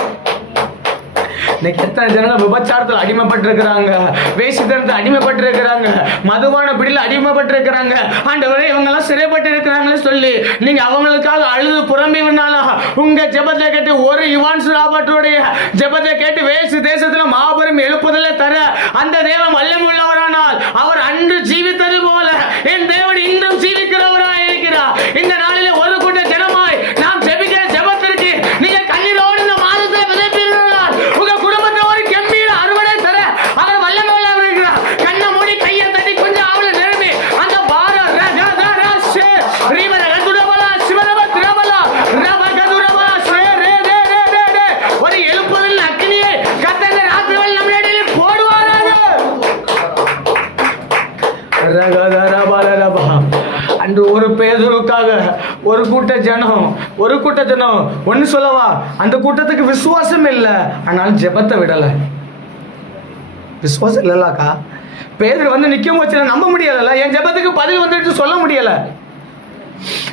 இன்னைக்கு எத்தனை ஜனங்கள் விபச்சாரத்தில் அடிமைப்பட்டிருக்கிறாங்க, வேசித்தனத்தில் அடிமைப்பட்டிருக்கிறாங்க, மதுபான பிடியில் அடிமைப்பட்டிருக்கிறாங்க. ஆண்டவரே இவங்கெல்லாம் சிறைப்பட்டு இருக்கிறாங்களே சொல்லி நீங்க அவங்களுக்காக அழுது புறம்பி வினாலும் உங்க ஜெபத்தை கேட்டு ஒரு யுவான் ராபர்ட்டுடைய ஜெபத்தை கேட்டு வேசு தேசத்துல மாபெரும் எழுப்புதலை தர அந்த தேவன் வல்லமை உள்ளவரானால் அவர் அன்று ஜீவித்தது போல என் தேவன் இன்றும் ஜீவிக்கிறவராய் இருக்கிறார். இந்த நாளிலே ஒரு கூட்ட ஜனமாய் நாம் ஜெபிக்கிற ஜெபத்திற்கு நீங்க கண்ணீரோடு இந்த மாதத்தை விதைப்பீர்கள், உங்க குடும்பத்தை ஒரு கம்பீர அறுவடை தர அவர் வல்லமை உள்ளவர் இருக்கிறார். கண்ணை மூடி கையை தட்டி கொஞ்சம் அவளை நிரம்பி அந்த பார பேதுருவுக்காக ஒரு கூட்ட ஜனம் ஒன்னு சொல்லவா, அந்த கூட்டத்துக்கு விசுவாசம் இல்லை, ஆனால் ஜெபத்தை விடல. விசுவாசம் இல்லைக்கா, பேதுரு வந்து நிற்கும் போச்சு நம்ப முடியல, என் ஜெபத்துக்கு பதில் வந்துட்டு சொல்ல முடியல.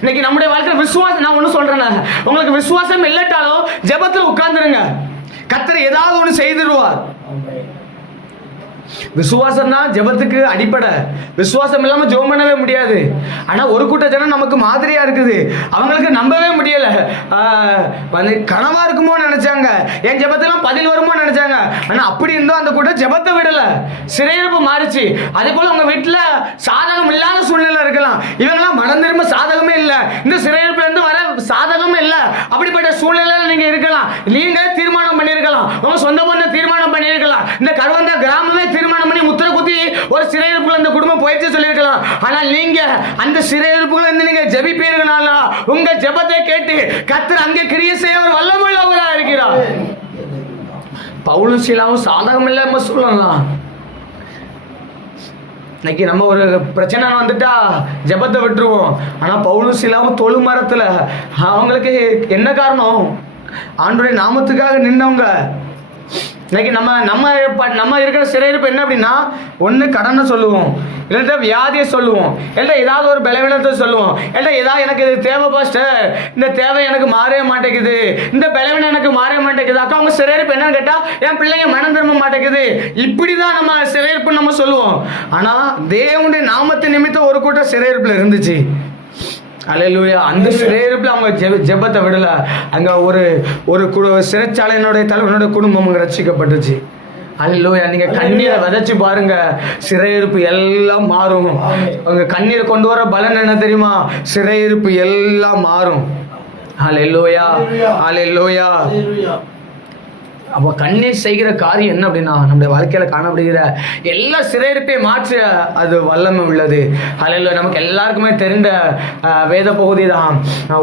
இன்னைக்கு நம்முடைய வாழ்க்கையில் விசுவாசம், நான் ஒண்ணு சொல்றேன், உங்களுக்கு விசுவாசம் இல்லட்டாலும் ஜெபத்துல உட்கார்ந்துருங்க, கர்த்தர் ஏதாவது ஒண்ணு செய்திருவார். விசுவாசம் தான் ஜெபத்துக்கு அடிப்படை. விசுவாசம் இல்லாம ஜெபம் பண்ணவே முடியாது. ஆனா ஒரு கூட்ட ஜனம் நமக்கு மாதிரியா இருக்குது, அவங்களுக்கு நம்பவே முடியல. கனவா இருக்குமோ நினைச்சாங்க, என் ஜெபத்தெல்லாம் பதில் வருமோ நினைச்சாங்க. ஆனா அப்படி இருந்தோம் அந்த கூட்டம் ஜெபத்தை விடல, சிறையிருப்பு மாறிச்சு. அதே போல உங்க வீட்டுல சாதகம் இல்லாத சூழ்நிலை இருக்கலாம், இவங்கெல்லாம் மனம் திரும்ப சாதகமே இல்லை, இந்த சிறையிருப்புல இருந்து வர சாதகமே இல்லை, அப்படிப்பட்ட சூழ்நிலையில நீங்க இருக்கலாம். நீங்க தீர்மானம் பண்ணிருக்கலாம், உங்க சொந்த பொண்ணு தீர்மானம் பண்ணிருக்கலாம், இந்த கருவந்த கிராமமே தீர்மானம் பண்ணி முத்திர குத்தி ஒரு சிறையிருப்புல இந்த குடும்பம் போயிடுச்சு சொல்லிருக்கலாம். ஆனால் நீங்க அந்த சிறையிருப்புல இருந்து நீங்க ஜெபிப்பீர்களா, உங்க ஜெபத்தை கேட்டு கர்த்தர் அங்கே கிரியை செய்ய அவர் வல்லமையுள்ளவராக இருக்கிறார். பவுலும் சீலாவும் சாதகம் இல்லாம சொல்லலாம். இன்னைக்கு நம்ம ஒரு பிரச்சனை வந்துட்டா ஜெபத்தை விட்டுருவோம். ஆனா பவுலும் சீலாவும் தொழு மரத்துல அவங்களுக்கு என்ன காரணம்? ஆண்டவருடைய நாமத்துக்காக நின்னவங்க. இன்னைக்கு நம்ம இருக்கிற சிறையிருப்பு என்ன அப்படின்னா, ஒன்று கடனை சொல்லுவோம், இல்லைன்னா வியாதியை சொல்லுவோம், இல்லை ஏதாவது ஒரு பலவீனத்தை சொல்லுவோம், இல்லை ஏதாவது எனக்கு இது தேவை பாஸ்டர், இந்த தேவை எனக்கு மாறவே மாட்டேங்குது, இந்த பலவீனம் எனக்கு மாறவே மாட்டேங்குது. அக்கா அவங்க சிறையிருப்பு என்னன்னு கேட்டால் என் பிள்ளைங்க மனம் திரும்ப மாட்டேங்குது. இப்படி தான் நம்ம சிறையிருப்பு நம்ம சொல்லுவோம். ஆனால் தேவனுடைய நாமத்தை நிமித்தம் ஒரு கூட்டம் சிறையிருப்பில் இருந்துச்சு. அல்லேலூயா. அந்த சிறையிருப்பில் அவங்க ஜெபத்தை விடல. அங்க ஒரு சிறைச்சாலையினுடைய தலைவனுடைய குடும்பம் ரட்சிக்கப்பட்டுச்சு. அல்லேலூயா. நீங்க கண்ணீரை விதைச்சு பாருங்க, சிறையிருப்பு எல்லாம் மாறும். உங்க கண்ணீரை கொண்டு வர பலன் என்ன தெரியுமா? சிறையிருப்பு எல்லாம் மாறும். அல்லேலூயா, அல்லேலூயா. அப்போ கண்ணீர் செய்கிற காரியம் என்ன அப்படின்னா, நம்முடைய வாழ்க்கையில காணப்படுகிற எல்லா சிறையிருப்பையும் மாற்ற அது வல்லமை உள்ளது. அல்லேலூயா. நமக்கு எல்லாருக்குமே தெரிந்த வேத பகுதி தான்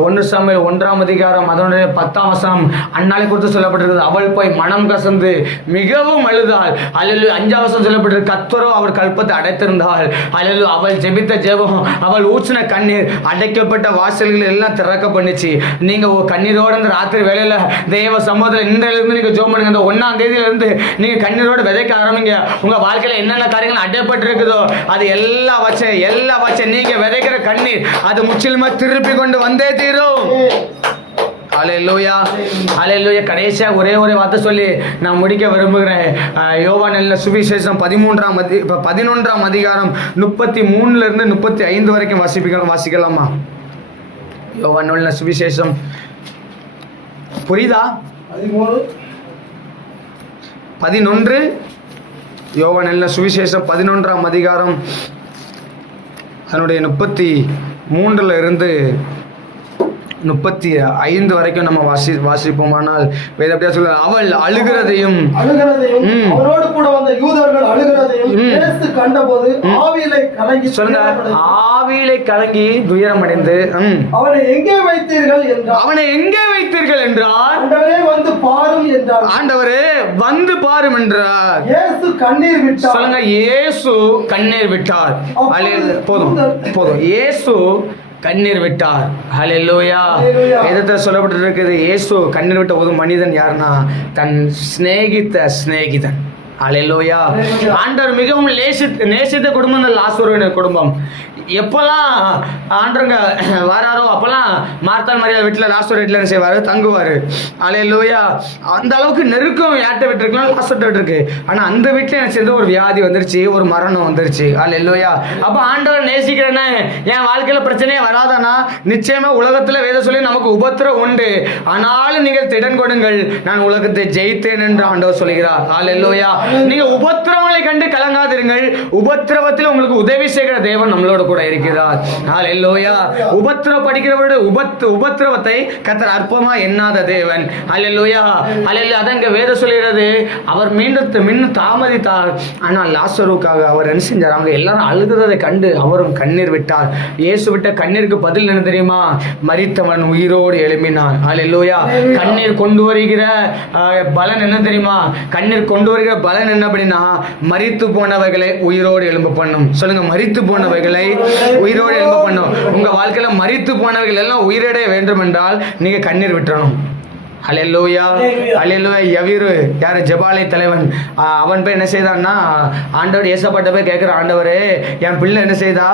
1 சாமுவேல் 1ஆம் அதிகாரம் அதனுடைய 10ஆம் வசனம். அன்னாளை குறித்து சொல்லப்பட்டிருக்கிறது, அவள் போய் மனம் கசந்து மிகவும் அழுதாள். அல்லேலூயா. 5ஆம் வசனம் சொல்லப்பட்டிருக்கு, கர்த்தரோ அவர் கல்பத்தை அடைத்திருந்தாள். அல்லேலூயா. அவள் ஜெபித்த ஜெபம், அவள் ஊற்றின கண்ணீர் அடைக்கப்பட்ட வாசல்கள் எல்லாம் திறக்க பண்ணிச்சு. நீங்க கண்ணீரோட இந்த ராத்திரி வேளையில தேவ சமூகத்தில் இன்றிலிருந்து நீங்க ஜெபம் பண்ணுங்க. இந்த 1ஆம் தேதியில இருந்து நீங்க கண்ணீரோட விதைக்க ஆரம்பிங்க. உங்க வாழ்க்கையில என்னென்ன காரியங்கள் அடைப்பட்டு இருக்குதோ அது எல்லாம் வச்ச நீங்க விதைக்கிற கண்ணீர் அது முற்றிலுமா திருப்பி கொண்டு வந்தே தீரும். அல்லேலூயா, அல்லேலூயா. கடைசியா ஒரே வார்த்தை சொல்லி நான் முடிக்க விரும்புகிறேன். யோவான் எழுதின சுவிசேஷம் 11ஆம் அதிகாரம் 33 இருந்து 35 வரைக்கும் வாசிக்கலாமா? யோவான் எழுதின சுவிசேஷம் புரியுதா? 11 யோவான் எழுதின சுவிசேஷம் 11ஆம் அதிகாரம் அதனுடைய 33 இருந்து 35 வரைக்கும் நம்ம வாசிப்போமானால் வேத அப்படியே சொல்ல, அவள் அழுகிறதையும் அவரோடு கூட வந்த யூதர்கள் அழுகிறதையும் இயேசு கண்டபோது ஆவியிலே கலங்கி துயரம் அடைந்து அவனை எங்கே வைத்தீர்கள் என்றார். ஆண்டவரே வந்து பாரும் என்றார். இயேசு கண்ணீர் விட்டார். சொல்லுங்க, இயேசு கண்ணீர் விட்டார். போதும். இயேசு கண்ணீர் விட்டார். ஹல்லேலூயா. வேதத்தில் சொல்லப்பட்டிருக்கிறது, இயேசு கண்ணீர் விட்ட ஒரு மனிதன் யாருன்னா தன் சிநேகிதன். ஹல்லேலூயா. ஆண்டவர் மிகவும் நேசித்த குடும்பம் இந்த லாசருவின் குடும்பம். எப்பெல்லாம் ஆண்டவங்க வராரோ அப்பெல்லாம் மார்த்தாள் மரியாதை வீட்டில் லாசர் வீட்டில் என்ன செய்வார்? தங்குவார். அல்லேலூயா. அந்த அளவுக்கு நெருக்கம் யார்கிட்ட விட்டுருக்கலாம்? லாசர்கிட்ட விட்டுருக்கு. ஆனால் அந்த வீட்டில் என்ன செய்து ஒரு வியாதி வந்துருச்சு, ஒரு மரணம் வந்துருச்சு. அல்லேலூயா. அப்போ ஆண்டவர் நேசிக்கிறேன்னு என் வாழ்க்கையில் பிரச்சனையே வராதானா? நிச்சயமா உலகத்தில் வேத சொல்லி நமக்கு உபத்திரம் உண்டு, ஆனாலும் நீங்கள் திடன் கொடுங்கள், நான் உலகத்தை ஜெயித்தேன் என்று ஆண்டவர் சொல்கிறார். அல்லேலூயா. நீங்க உபத்திரவங்களை கண்டு கலங்காதிருங்கள், உபத்திரவத்தில் உங்களுக்கு உதவி செய்கிற தேவன் நம்மளோட கூட இருக்கிறார். ஹல்லேலூயா. உபத்திரம் படிக்கிறவரோட உபத்திரவத்தை கர்த்தர் அற்பமா எண்ணாத தேவன். அல்லேலூயா, அல்லேலூயா. அதான் இங்க வேதம் சொல்கிறது, அவர் மீண்டும் தாமதித்தார். ஆனால் லாசருக்காக அவர் என்ன செஞ்சார்? அவங்க எல்லாரும் அழுகிறதை கண்டு அவரும் கண்ணீர் விட்டார். இயேசு விட்ட கண்ணீருக்கு பதில் என்ன தெரியுமா? மரித்தவன் உயிரோடு எழும்பினான். அல்லேலூயா. கண்ணீர் கொண்டு வருகிற பலன் என்ன தெரியுமா? கண்ணீர் கொண்டு வருகிற பலன் என்ன அப்படின்னா, மரித்து போனவைகளை உயிரோடு எழும்ப பண்ணும். சொல்லுங்க, மரித்து போனவைகளை உயிரோடு எழும்ப பண்ணும். உங்க வாழ்க்கையில மரித்து போனவைகள் எல்லாம் உயிரடைய வேண்டும் என்றால் நீங்க கண்ணீர் விட்டுறணும். அல்லேலூயா, அல்லேலூயா. யவீரு யாரு? ஜெபாலை தலைவன். அவன் போய் என்ன செய்தான்னா, ஆண்டவர் ஏசப்பாட்ட போய் கேட்கிற, ஆண்டவரே என் பிள்ளை என்ன செய்தா?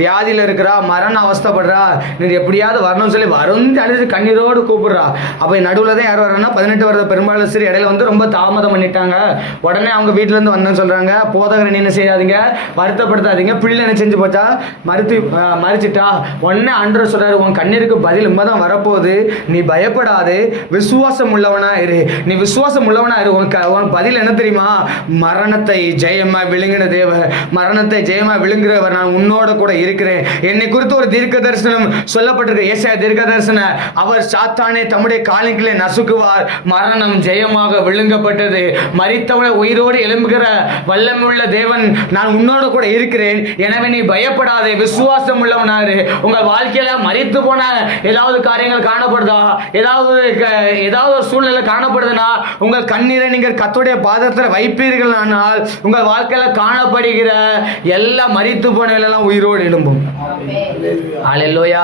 வியாதியில இருக்கிறா, மரண அவஸ்தைப்படுறா, நீ எப்படியாவது வரணும்னு சொல்லி அழுது கண்ணீரோடு கூப்பிடுறா. அப்ப நடுவில் தான் யார் வர்றா? 18 வருட பெரும்பாலும் சரி, இடையில வந்து ரொம்ப தாமதம் பண்ணிட்டாங்க. உடனே அவங்க வீட்டுல இருந்து வந்தேன்னு சொல்றாங்க. போதகரை நீ என்ன செய்யாதீங்க, வருத்தப்படுத்தாதீங்க, பிள்ளை என்ன செஞ்சு போச்சா? மறிச்சிட்டா. உடனே ஆண்டவர் சொல்றாரு, உன் கண்ணீருக்கு பதில் இம்பதான் வரப்போகுது, நீ பயப்படாது, விசுவாசம் உள்ளவனா இரு. நீ விசுவாசம் உள்ளவனா இரு. உனக்கு பதில் என்ன தெரியுமா? மரணத்தை ஜெயமா விழுங்கின தேவ, மரணத்தை ஜெயமா விழுங்குறவர் நான் உன்னோட கூட இருக்கிறேன். என்னை குறித்து ஒரு தீர்க்க தரிசனம் சொல்லப்பட்டிருக்கு. ஏசாயா தீர்க்க தரிசனம். அவர் சாத்தானே தம்முடைய காலின்களை நசுக்குவார், மரணம் ஜெயமாக விழுங்கப்பட்டது. மரித்தவனை உயிரோடு எழும்புகிற வல்லமுள்ள தேவன் நான் உன்னோட கூட இருக்கிறேன். எனவே நீ பயப்படாதே, விசுவாசம் உள்ளவனாரு. உங்கள் வாழ்க்கையில மரித்து போன ஏதாவது காரியங்கள் காணப்படுதா? ஏதாவது ஒரு சூழ்நிலை காணப்படுதுன்னா உங்கள் கண்ணீரை நீங்கள் கர்த்தருடைய பாதத்தில் வைப்பீர்கள். ஆனால் உங்கள் வாழ்க்கையில காணப்படுகிற எல்லா மரித்து போனவெல்லாம் உயிரோடு எழும்பும். அல்லேலூயா,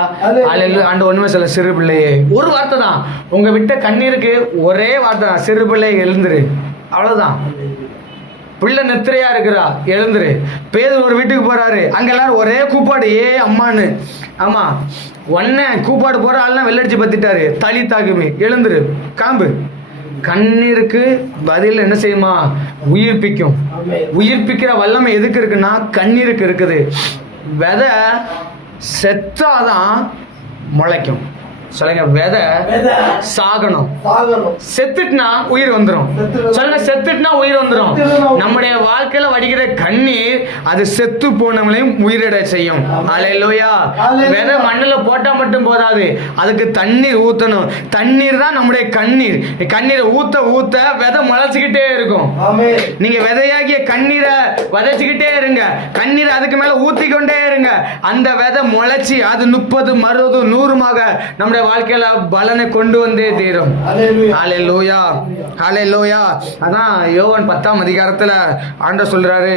அல்லேலூயா. ஆண்டு ஒண்ணுமே சொல்ல, சிறு பிள்ளையே, ஒரு வார்த்தை தான். உங்க விட்ட கண்ணீருக்கு ஒரே வார்த்தை தான், சிறு பிள்ளை எழுந்துரு. அவ்வளவுதான். பிள்ளை நெத்திரையா இருக்கிறா, எழுந்துரு. பேதுரு ஒரு வீட்டுக்கு போறாரு, அங்க எல்லாரும் ஒரே கூப்பாடு, ஏ அம்மான்னு. ஆமா, ஒன்ன கூப்பாடு போற ஆள்லாம் வெள்ளடிச்சு பத்திட்டாரு. தலி தாக்குமே, எழுந்துரு, காம்பு. கண்ணீருக்கு பதில் என்ன செய்யுமா? உயிர்ப்பிக்கும். உயிர்ப்பிக்கிற வல்லமை எதுக்கு இருக்குன்னா கண்ணீருக்கு இருக்குது. விதை செத்தாதான் முளைக்கும். சொல்லுங்க, விதை சாகணும், செத்துட்டுனா உயிர் வந்துடும். சொல்லுங்க, செத்துட்டுனா உயிர் வந்துடும். நம்முடைய வாழ்க்கையில வடிக்கிற கண்ணீர் அது செத்து போனவங்களையும் உயிரிட செய்யும். அல்லேலூயா. விதை மண்ணுல போட்டா மட்டும் போதாது, அதுக்கு தண்ணீர் ஊத்தணும். தண்ணீர் தான் நம்முடைய கண்ணீர். கண்ணீரை ஊத்த ஊத்த விதை முளைச்சுக்கிட்டே இருக்கும். நீங்க விதையாகிய கண்ணீரை விதைச்சுக்கிட்டே இருங்க. கண்ணீரை அதுக்கு மேல ஊத்திக்கொண்டே இருங்க. அந்த விதை முளைச்சி அது 30, 60, 100மாக நம்முடைய வாழ்க்கையில பலனை கொண்டு வந்தே தீரும். ஹல்லேலூயா, ஹல்லேலூயா. அதான் யோவான் 10ஆம் அதிகாரத்துல ஆண்டவர் சொல்றாரு,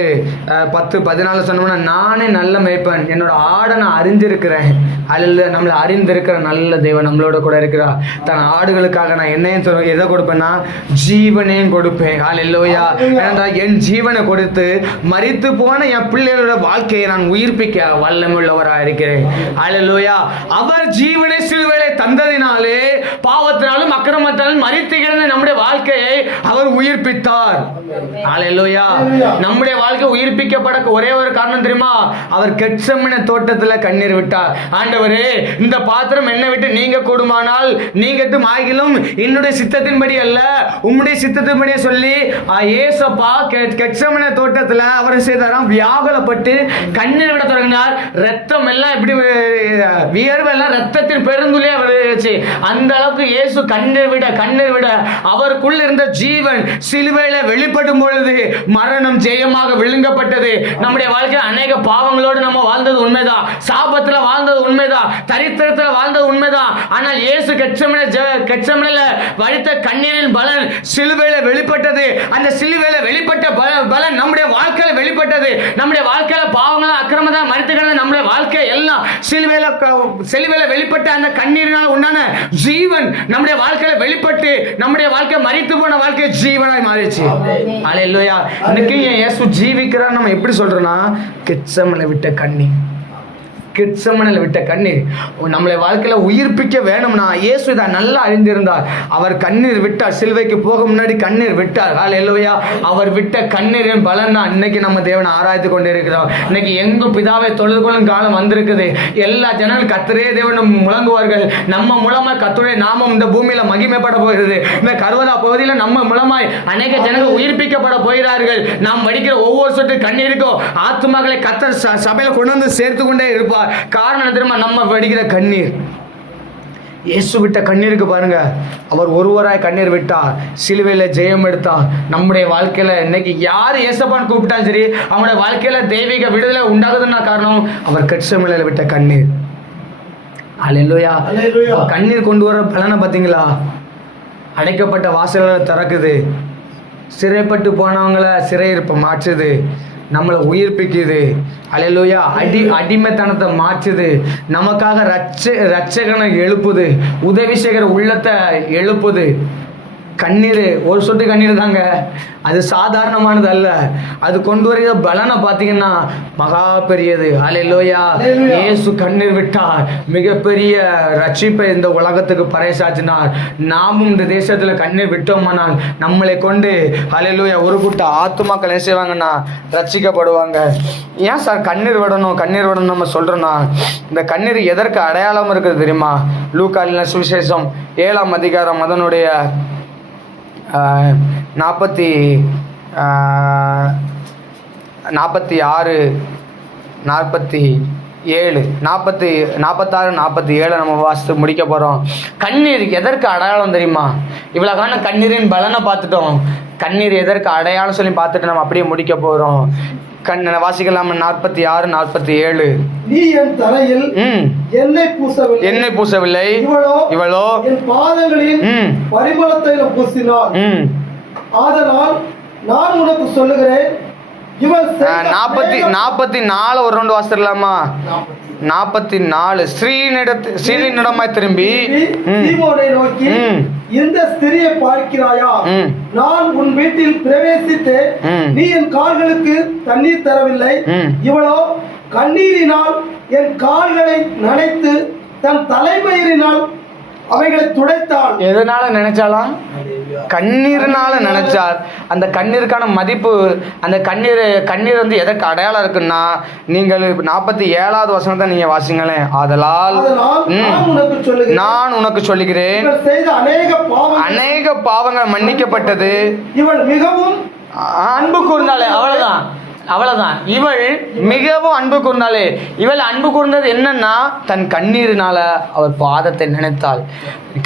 10:14 சொன்னோம்னா, நானே நல்ல மேய்ப்பன், என்னோட ஆடை நான் அறிஞ்சிருக்கிறேன். அல்ல, நம்மளை அறிந்திருக்கிற நல்ல தேவன் நம்மளோட கூட இருக்கிறா. தன் ஆடுகளுக்காக நான் என்னையும் எதை கொடுப்பேன்னா ஜீவனையும் கொடுப்பேன். ஹல்லேலூயா. ஏன்னா என் ஜீவனை கொடுத்து மரித்து போன என் பிள்ளைகளோட வாழ்க்கையை நான் உயிர்ப்பிக்க வல்லமுள்ளவராக இருக்கிறேன். ஹல்லேலூயா. அவர் ஜீவனை சிலுவையிலே தந்ததினாலே பாவத்தினாலும் அக்கிரமத்தாலும் மரித்து கிடந்த நம்முடைய வாழ்க்கையை அவர் உயிர்ப்பித்தார். ஹல்லேலூயா. நம்முடைய வாழ்க்கை உயிர்ப்பிக்கப்பட ஒரே ஒரு காரணம் தெரியுமா? அவர் கெத்செமனே தோட்டத்துல கண்ணீர் விட்டார். ஆண்டவரே, இந்த பாத்திரம் என்னை விட்டு நீங்க கூடுமானால் நீங்கட்டும், ஆகிலும் என்னுடைய சித்தத்தின்படி அல்ல உம்முடைய சித்தத்தின்படியே சொல்லி ஏசப்பா கெத்செமனே தோட்டத்துல அவர் செய்தாராம், வியாகுலப்பட்டு கண்ணீர் விட தொடங்கினார். ரத்தம் எல்லாம் எப்படி, வியர்வை எல்லாம் ரத்தத்தின் பெருந்துளியா வந்துச்சு. அந்த அளவுக்கு இயேசு கண்ணீர் விட அவருக்குள்ள இருந்த ஜீவன் சிலுவையில வெளிப்படும் பொழுது மரணம் ஜெயமாக விழுங்கப்பட்டது. நம்முடைய வாழ்க்கையில் அநேக பாவங்களோடு நம்ம வாழ்ந்தது உண்மைதான், சாபத்துல வாழ்ந்தது உண்மைதான், தரித்திரத்துல வாழ்ந்தது உண்மைதான். ஆனால் இயேசு கெத்செமனேல வடித்த கண்ணீரின் பலன் சிலுவையில வெளிப்பட்டது. அந்த சிலுவையில வெளிப்பட்ட பலன் நம்முடைய வாழ்க்கையில வெளிப்பட்டது. நம்முடைய வாழ்க்கையில பாவங்களா அக்கிரமதா மரித்து கிடந்த நம்முடைய வாழ்க்கை எல்லாம் சிலுவையில வெளிப்பட்ட அந்த கண்ணீரினால் உண்டான ஜீவன் நம்முடைய வாழ்க்கையில வெளிப்பட்டு நம்முடைய வாழ்க்கை மரித்து போன வாழ்க்கை ஜீவனாய் மாறிச்சு. அல்லேலூயா. இன்னைக்கு இயேசு ஜீவிக்கிறார். நம்ம எப்படி சொல்றோம்னா கெத்செமனே விட்ட கண்ணீர், கெத்செமனேல விட்ட கண்ணீர் நம்மளை வாழ்க்கையில உயிர்ப்பிக்க வேணும்னா இயேசு இதை நல்லா அறிந்திருந்தார். அவர் கண்ணீர் விட்டார், சிலுவைக்கு போக முன்னாடி கண்ணீர் விட்டார். ஹல்லேலூயா. அவர் விட்ட கண்ணீரின் பலன் தான் இன்னைக்கு நம்ம தேவனை ஆராய்ந்து கொண்டு இருக்கிறோம். இன்னைக்கு எங்கும் பிதாவை தொழுது கொள்ளும் காலம் வந்திருக்குது. எல்லா ஜனங்களும் கர்த்தரே தேவன் முழங்குவார்கள். நம்ம மூலமா கர்த்தருடைய நாமம் இந்த பூமியில மகிமைப்பட போகிறது. இந்த கர்வதா பகுதியில் நம்ம மூலமாய் அநேக ஜனங்கள் உயிர்ப்பிக்கப்பட போகிறார்கள். நாம் வடிக்கிற ஒவ்வொரு சொட்டு கண்ணீருக்கும் ஆத்துமாக்களை கர்த்தர் சபையில கொண்டு வந்து சேர்த்து கொண்டே இருப்பார். காரணம் என்ன தெரியுமா? நம்ம வடிக்கிற கண்ணீர். இயேசு விட்ட கண்ணீருக்கு பாருங்க, அவர் ஒருவராய் கண்ணீர் விட்டார், சிலுவையில் ஜெயம் எடுத்தார். நம்முடைய வாழ்க்கையில இன்னைக்கு யார் இயேசப்பான்னு கூப்பிட்டாலும் சரி, அவங்களுடைய வாழ்க்கையில தெய்வீக விடுதலை உண்டாகுதுன்னா காரணம் அவர் கெத்செமனேல விட்ட கண்ணீர். அல்லேலூயா. கண்ணீர் கொண்டு வர பலனை பார்த்தீங்களா? அடைக்கப்பட்ட வாசல்களை திறக்குது, சிறைப்பட்டு போனவங்கள சிறையிருப்ப மாற்றுது, நம்மளை உயிர்ப்பிக்குது. அல்லேலூயா. அடிமைத்தனத்தை மாற்றுது, நமக்காக ரட்சகனை எழுப்புது, உதவி செய்கிற உள்ளத்தை எழுப்புது. கண்ணீர் ஒரு சொட்டு கண்ணீர் தாங்க, அது சாதாரணமானது அல்ல. அது கொண்டு வருகிற பலனை பார்த்தீங்கன்னா மகா பெரியது. அல்லேலூயா. இயேசு கண்ணீர் விட்டார், மிகப்பெரிய ரட்சிப்பை இந்த உலகத்துக்கு பறைசாற்றினார். நாமும் இந்த தேசத்தில் கண்ணீர் விட்டோமானால் நம்மளை கொண்டு அல்லேலூயா ஒரு கூட்ட ஆத்துமாக்கள் என்ன செய்வாங்கன்னா ரட்சிக்கப்படுவாங்க. ஏன் சார் கண்ணீர் விடணும் கண்ணீர் விடணும் நம்ம சொல்கிறோன்னா, இந்த கண்ணீர் எதற்கு அடையாளம் இருக்குது தெரியுமா? லூக்கா சுவிசேஷம் 7ஆம் அதிகாரம் அதனுடைய 46 47 நம்ம வாசித்து முடிக்க போகிறோம். கண்ணீர் எதற்கு அடையாளம் தெரியுமா? இவ்வளோ காலம் கண்ணீரின் பலனை பார்த்துட்டோம், கண்ணீர் எதற்கு அடையாளம் சொல்லி பார்த்துட்டு நம்ம அப்படியே முடிக்க போகிறோம். வாசிக்கலாம் 46 47. நீ என் தலையில் எண்ணெய் பூசவில்லை, இவளோ என் பாதங்களில் பரிமள தைலம் பூசினாள். ஆதலால் நான் உனக்கு சொல்லுகிறேன், இவள் 44 ஒரு ரவுண்டு வாசிடலாமா? 44 ஸ்ரீனிடமாய் திரும்பி சீமோனை நோக்கி, இந்த ஸ்திரியை பார்க்கிறாயா? நான் உன் வீட்டில் பிரவேசித்தேன், நீ என் கால்களுக்கு தண்ணீர் தரவில்லை. இவளோ கண்ணீரினால் என் கால்களை நனைத்து தன் தலைமயிரினால் அவைகளை துடைத்தாள். எதனால நினைச்சாலாம்? கண்ணீர்னால நினைச்சார். அந்த கண்ணீருக்கான மதிப்பு, அந்த கண்ணீர் வந்து எதற்கு அடையாளம் இருக்குன்னா, நீங்கள் 47வது வசனத்தை நீங்க வாசிங்களேன். ஆதலால் நான் உனக்கு சொல்லுகிறேன், அநேக பாவங்கள் மன்னிக்கப்பட்டது. இவள் மிகவும் அன்பு கூர்ந்தாலே. அவ்வளவுதான். இவள் மிகவும் அன்பு கூர்ந்தாலே. இவள் அன்பு கூர்ந்தது என்னன்னா, தன் கண்ணீரினால அவர் பாதத்தை நினைத்தாள்.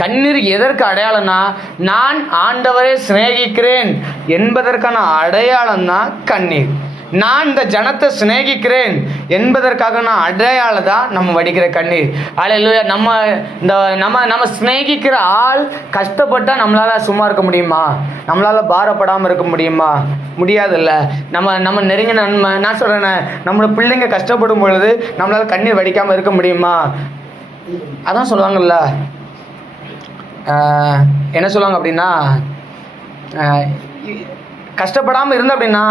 கண்ணீர் எதற்கு அடையாளம்னா, நான் ஆண்டவரை சிநேகிக்கிறேன் என்பதற்கான அடையாளம் தான் கண்ணீர். நான் இந்த ஜனத்தை சிநேகிக்கிறேன் என்பதற்காக நான் அடையாளம் தான் நம்ம வடிக்கிற கண்ணீர். அல்லேலூயா. நம்ம சிநேகிக்கிற ஆள் கஷ்டப்பட்டா நம்மளால சும்மா இருக்க முடியுமா? நம்மளால பாரப்படாமல் இருக்க முடியுமா? முடியாதுல்ல. நம்ம நெருங்கின நன்மை, நான் சொல்றேன், நம்மளோட பிள்ளைங்க கஷ்டப்படும் பொழுது நம்மளால கண்ணீர் வடிக்காம இருக்க முடியுமா? அதான் சொல்லுவாங்கல்ல, என்ன சொல்லுவாங்க அப்படின்னா, கஷ்டப்படாமல் இருந்த அப்படின்னா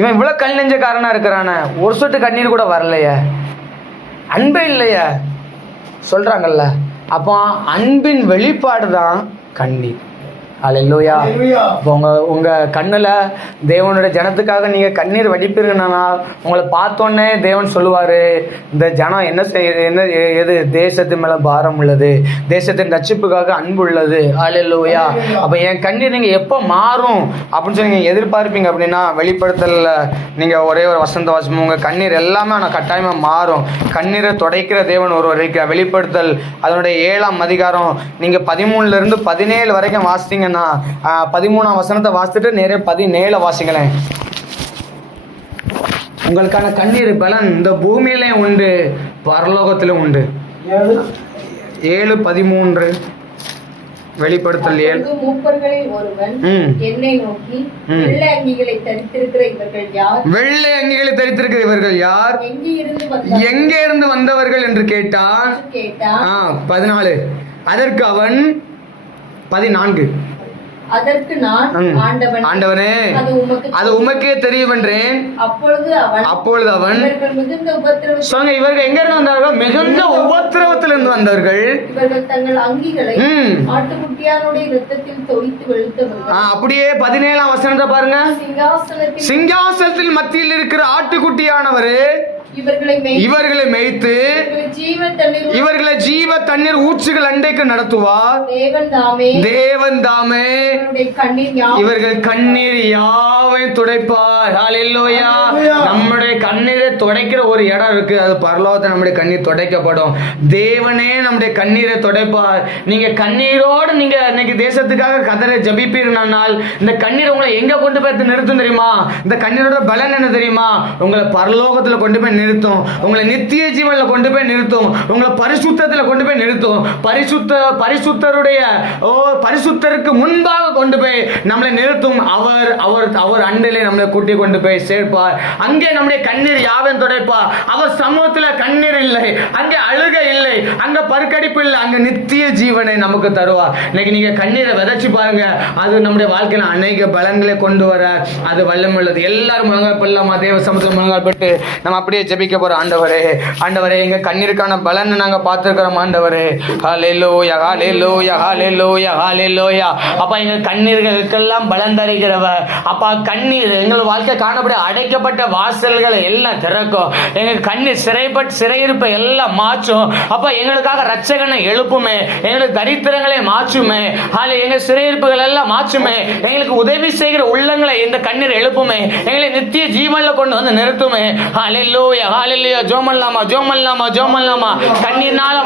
இவன் இவ்வளோ கல் நெஞ்சக்காரனா இருக்கிறான, ஒரு சொட்டு கண்ணீர் கூட வரலையே, அன்பே இல்லையே சொல்றாங்கல்ல. அப்போ அன்பின் வெளிப்பாடு தான் கண்ணீர். அல்லேலூயா. இப்போ உங்க கண்ணுல தேவனுடைய ஜனத்துக்காக நீங்க கண்ணீர் வடிப்பீங்கன்னா, உங்களை பார்த்தோன்னே தேவன் சொல்லுவாரு, இந்த ஜனம் என்ன எது தேசத்து மேல பாரம் உள்ளது, தேசத்தின் ரட்சிப்புக்காக அன்பு உள்ளது. அல்லேலூயா. அப்ப என் கண்ணீர் நீங்க எப்போ மாறும் அப்படின்னு சொல்லி நீங்க எதிர்பார்ப்பீங்க அப்படின்னா, வெளிப்படுத்தல நீங்க ஒரே ஒரு வசந்த வாசம், உங்க கண்ணீர் எல்லாமே ஆனால் கட்டாயமா மாறும். கண்ணீரை துடைக்கிற தேவன் ஒருவர் இருக்கிற. வெளிப்படுத்தல் அதனுடைய 7ஆம் அதிகாரம் நீங்க 13 இருந்து 17 வரைக்கும் வாசித்தீங்க. 13ஆம் வசனத்தை வாசித்துட்டு நேரே 17 வாசிங்களேன். உங்களுக்கான கண்ணீர் பலன் இந்த பூமியிலே உண்டு, பரலோகத்திலும் உண்டு. 7:13 வெளிப்படுத்தல் 7. மூப்பர்களில் ஒருவன் என்னை நோக்கி, வெள்ளை அங்கிகளை தரித்திருக்கிற இவர்கள் யார்? எங்கே இருந்து வந்தவர்கள் என்று கேட்டான். 14. அதற்கு அவன் 14. அதற்கு நான், ஆண்டவனே அது உமக்கே தெரியும் என்றேன். அப்பொழுது அவன் சொல்லுங்க, இவர்கள் எங்க இருந்து வந்தார்கள்? மிகுந்த உபத்திரவத்திலிருந்து வந்தவர்கள். இவர்கள் தங்கள் அங்கிகளை ஆட்டுக்குட்டியானுடைய இரத்தத்தில் தோய்த்து வெளுத்தவர்கள். அப்படியே 17ஆம் வசனத்தை பாருங்க. சிங்காசனத்தில் மத்தியில் இருக்கிற ஆட்டுக்குட்டியானவர் இவர்களை மேய்த்து இவர்களை ஜீவ தண்ணீர் ஊற்றுகள் அண்டைக்கு நடத்துவார் தேவன் தாமே இவர்கள் கண்ணீர் யாவை துடைப்பார். ஹல்லேலூயா. நம்முடைய கண்ணீரை துடைக்கிற ஒரு இடம் இருக்கு, அது பரலோகத்தில் நம்முடைய கண்ணீர் துடைக்கப்படும். தேவனே நம்முடைய கண்ணீரை துடைப்பார். நீங்க கண்ணீரோடு நீங்க இன்னைக்கு தேசத்துக்காக கதரை ஜபிப்பீர்கள், இந்த கண்ணீர் உங்களை எங்க கொண்டு போய் நிறுத்தும் தெரியுமா? இந்த கண்ணீரோட பலன் என்ன தெரியுமா? உங்களை பரலோகத்துல கொண்டு போய் நிறுத்தும், உங்களை நித்திய ஜீவன்ல கொண்டு போய் நிறுத்தும், உங்களை பரிசுத்தத்துல கொண்டு போய் நிறுத்தும். பரிசுத்தருடைய பரிசுத்தருக்கு முன்பாக கொண்டு போய் நம்மளை நிறுத்தும். அவர் அவர் அவர் அண்டையிலே நம்மளை கூட்டி கொண்டு போய் சேர்ப்பார். அங்கே நம்முடைய கண்ணீர் யாவன் துடைப்பார். அவர் சமூகத்துல கண்ணீர் இல்லை, அங்கே அழுகை இல்லை, அங்க பருக்கடிப்பு இல்லை, அங்க நித்திய ஜீவனை நமக்கு தருவார். இன்னைக்கு நீங்க கண்ணீரை விதைச்சு பாருங்க, அது நம்முடைய வாழ்க்கையில அநேக பலன்களை கொண்டு வர அது வல்லமை உள்ளது. எல்லாரும் முழங்கால் பண்ணலாமா? தேவ சமூகத்தில் முழங்கால் பட்டு நம்ம அப்படியே ஜெபிக்க போறோம். ஆண்டவரே, ஆண்டவரே, எங்க கண்ணீருக்கான பலன் நாங்க பார்த்திருக்கிறோம். ஆண்டவரே, ஹல்லேலூயா, ஹல்லேலூயா, ஹல்லேலூயா, ஹல்லேலூயா. அப்பா, எங்க கண்ணீர்களுக்கெல்லாம் பலன் தருகிறவர். அப்பா, கண்ணீர் எங்கள் வாழ்க்கை காணப்பட அடைக்கப்பட்ட வாசல்களை எல்லாம் திறக்கும். எங்க கண்ணீர் சிறையிருப்பை எல்லாம் மாற்றும். அப்பா, எங்களுக்காக ரட்சகனை எழுப்புமே, எங்களுக்கு தரித்திரங்களை மாற்றுமே, எங்க சிறையிருப்புகள் எல்லாம் மாற்றுமே, எங்களுக்கு உதவி செய்கிற உள்ளங்களை இந்த கண்ணீர் எழுப்புமே, எங்களை நித்திய ஜீவன்ல கொண்டு வந்து நிறுத்துமே. ஹல்லேலூயா, ஹல்லேலூயா. ஜோமல்லாமா, ஜோமல்லாமா, ஜோமல்லாமா. கண்ணீர்னால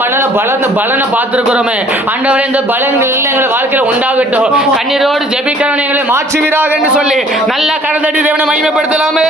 பலனை பார்த்திருக்கிறோமே. ஆண்டவரே, இந்த பலன்கள் எங்களை வாழ்க்கையில உண்டாகட்டும். கண்ணீரோடு ஜெபிக்கிறவன் எங்களை மாற்றுவீராக என்று சொல்லி நல்லா கரந்தடி தேவனை மகிமைப்படுத்தலாமே.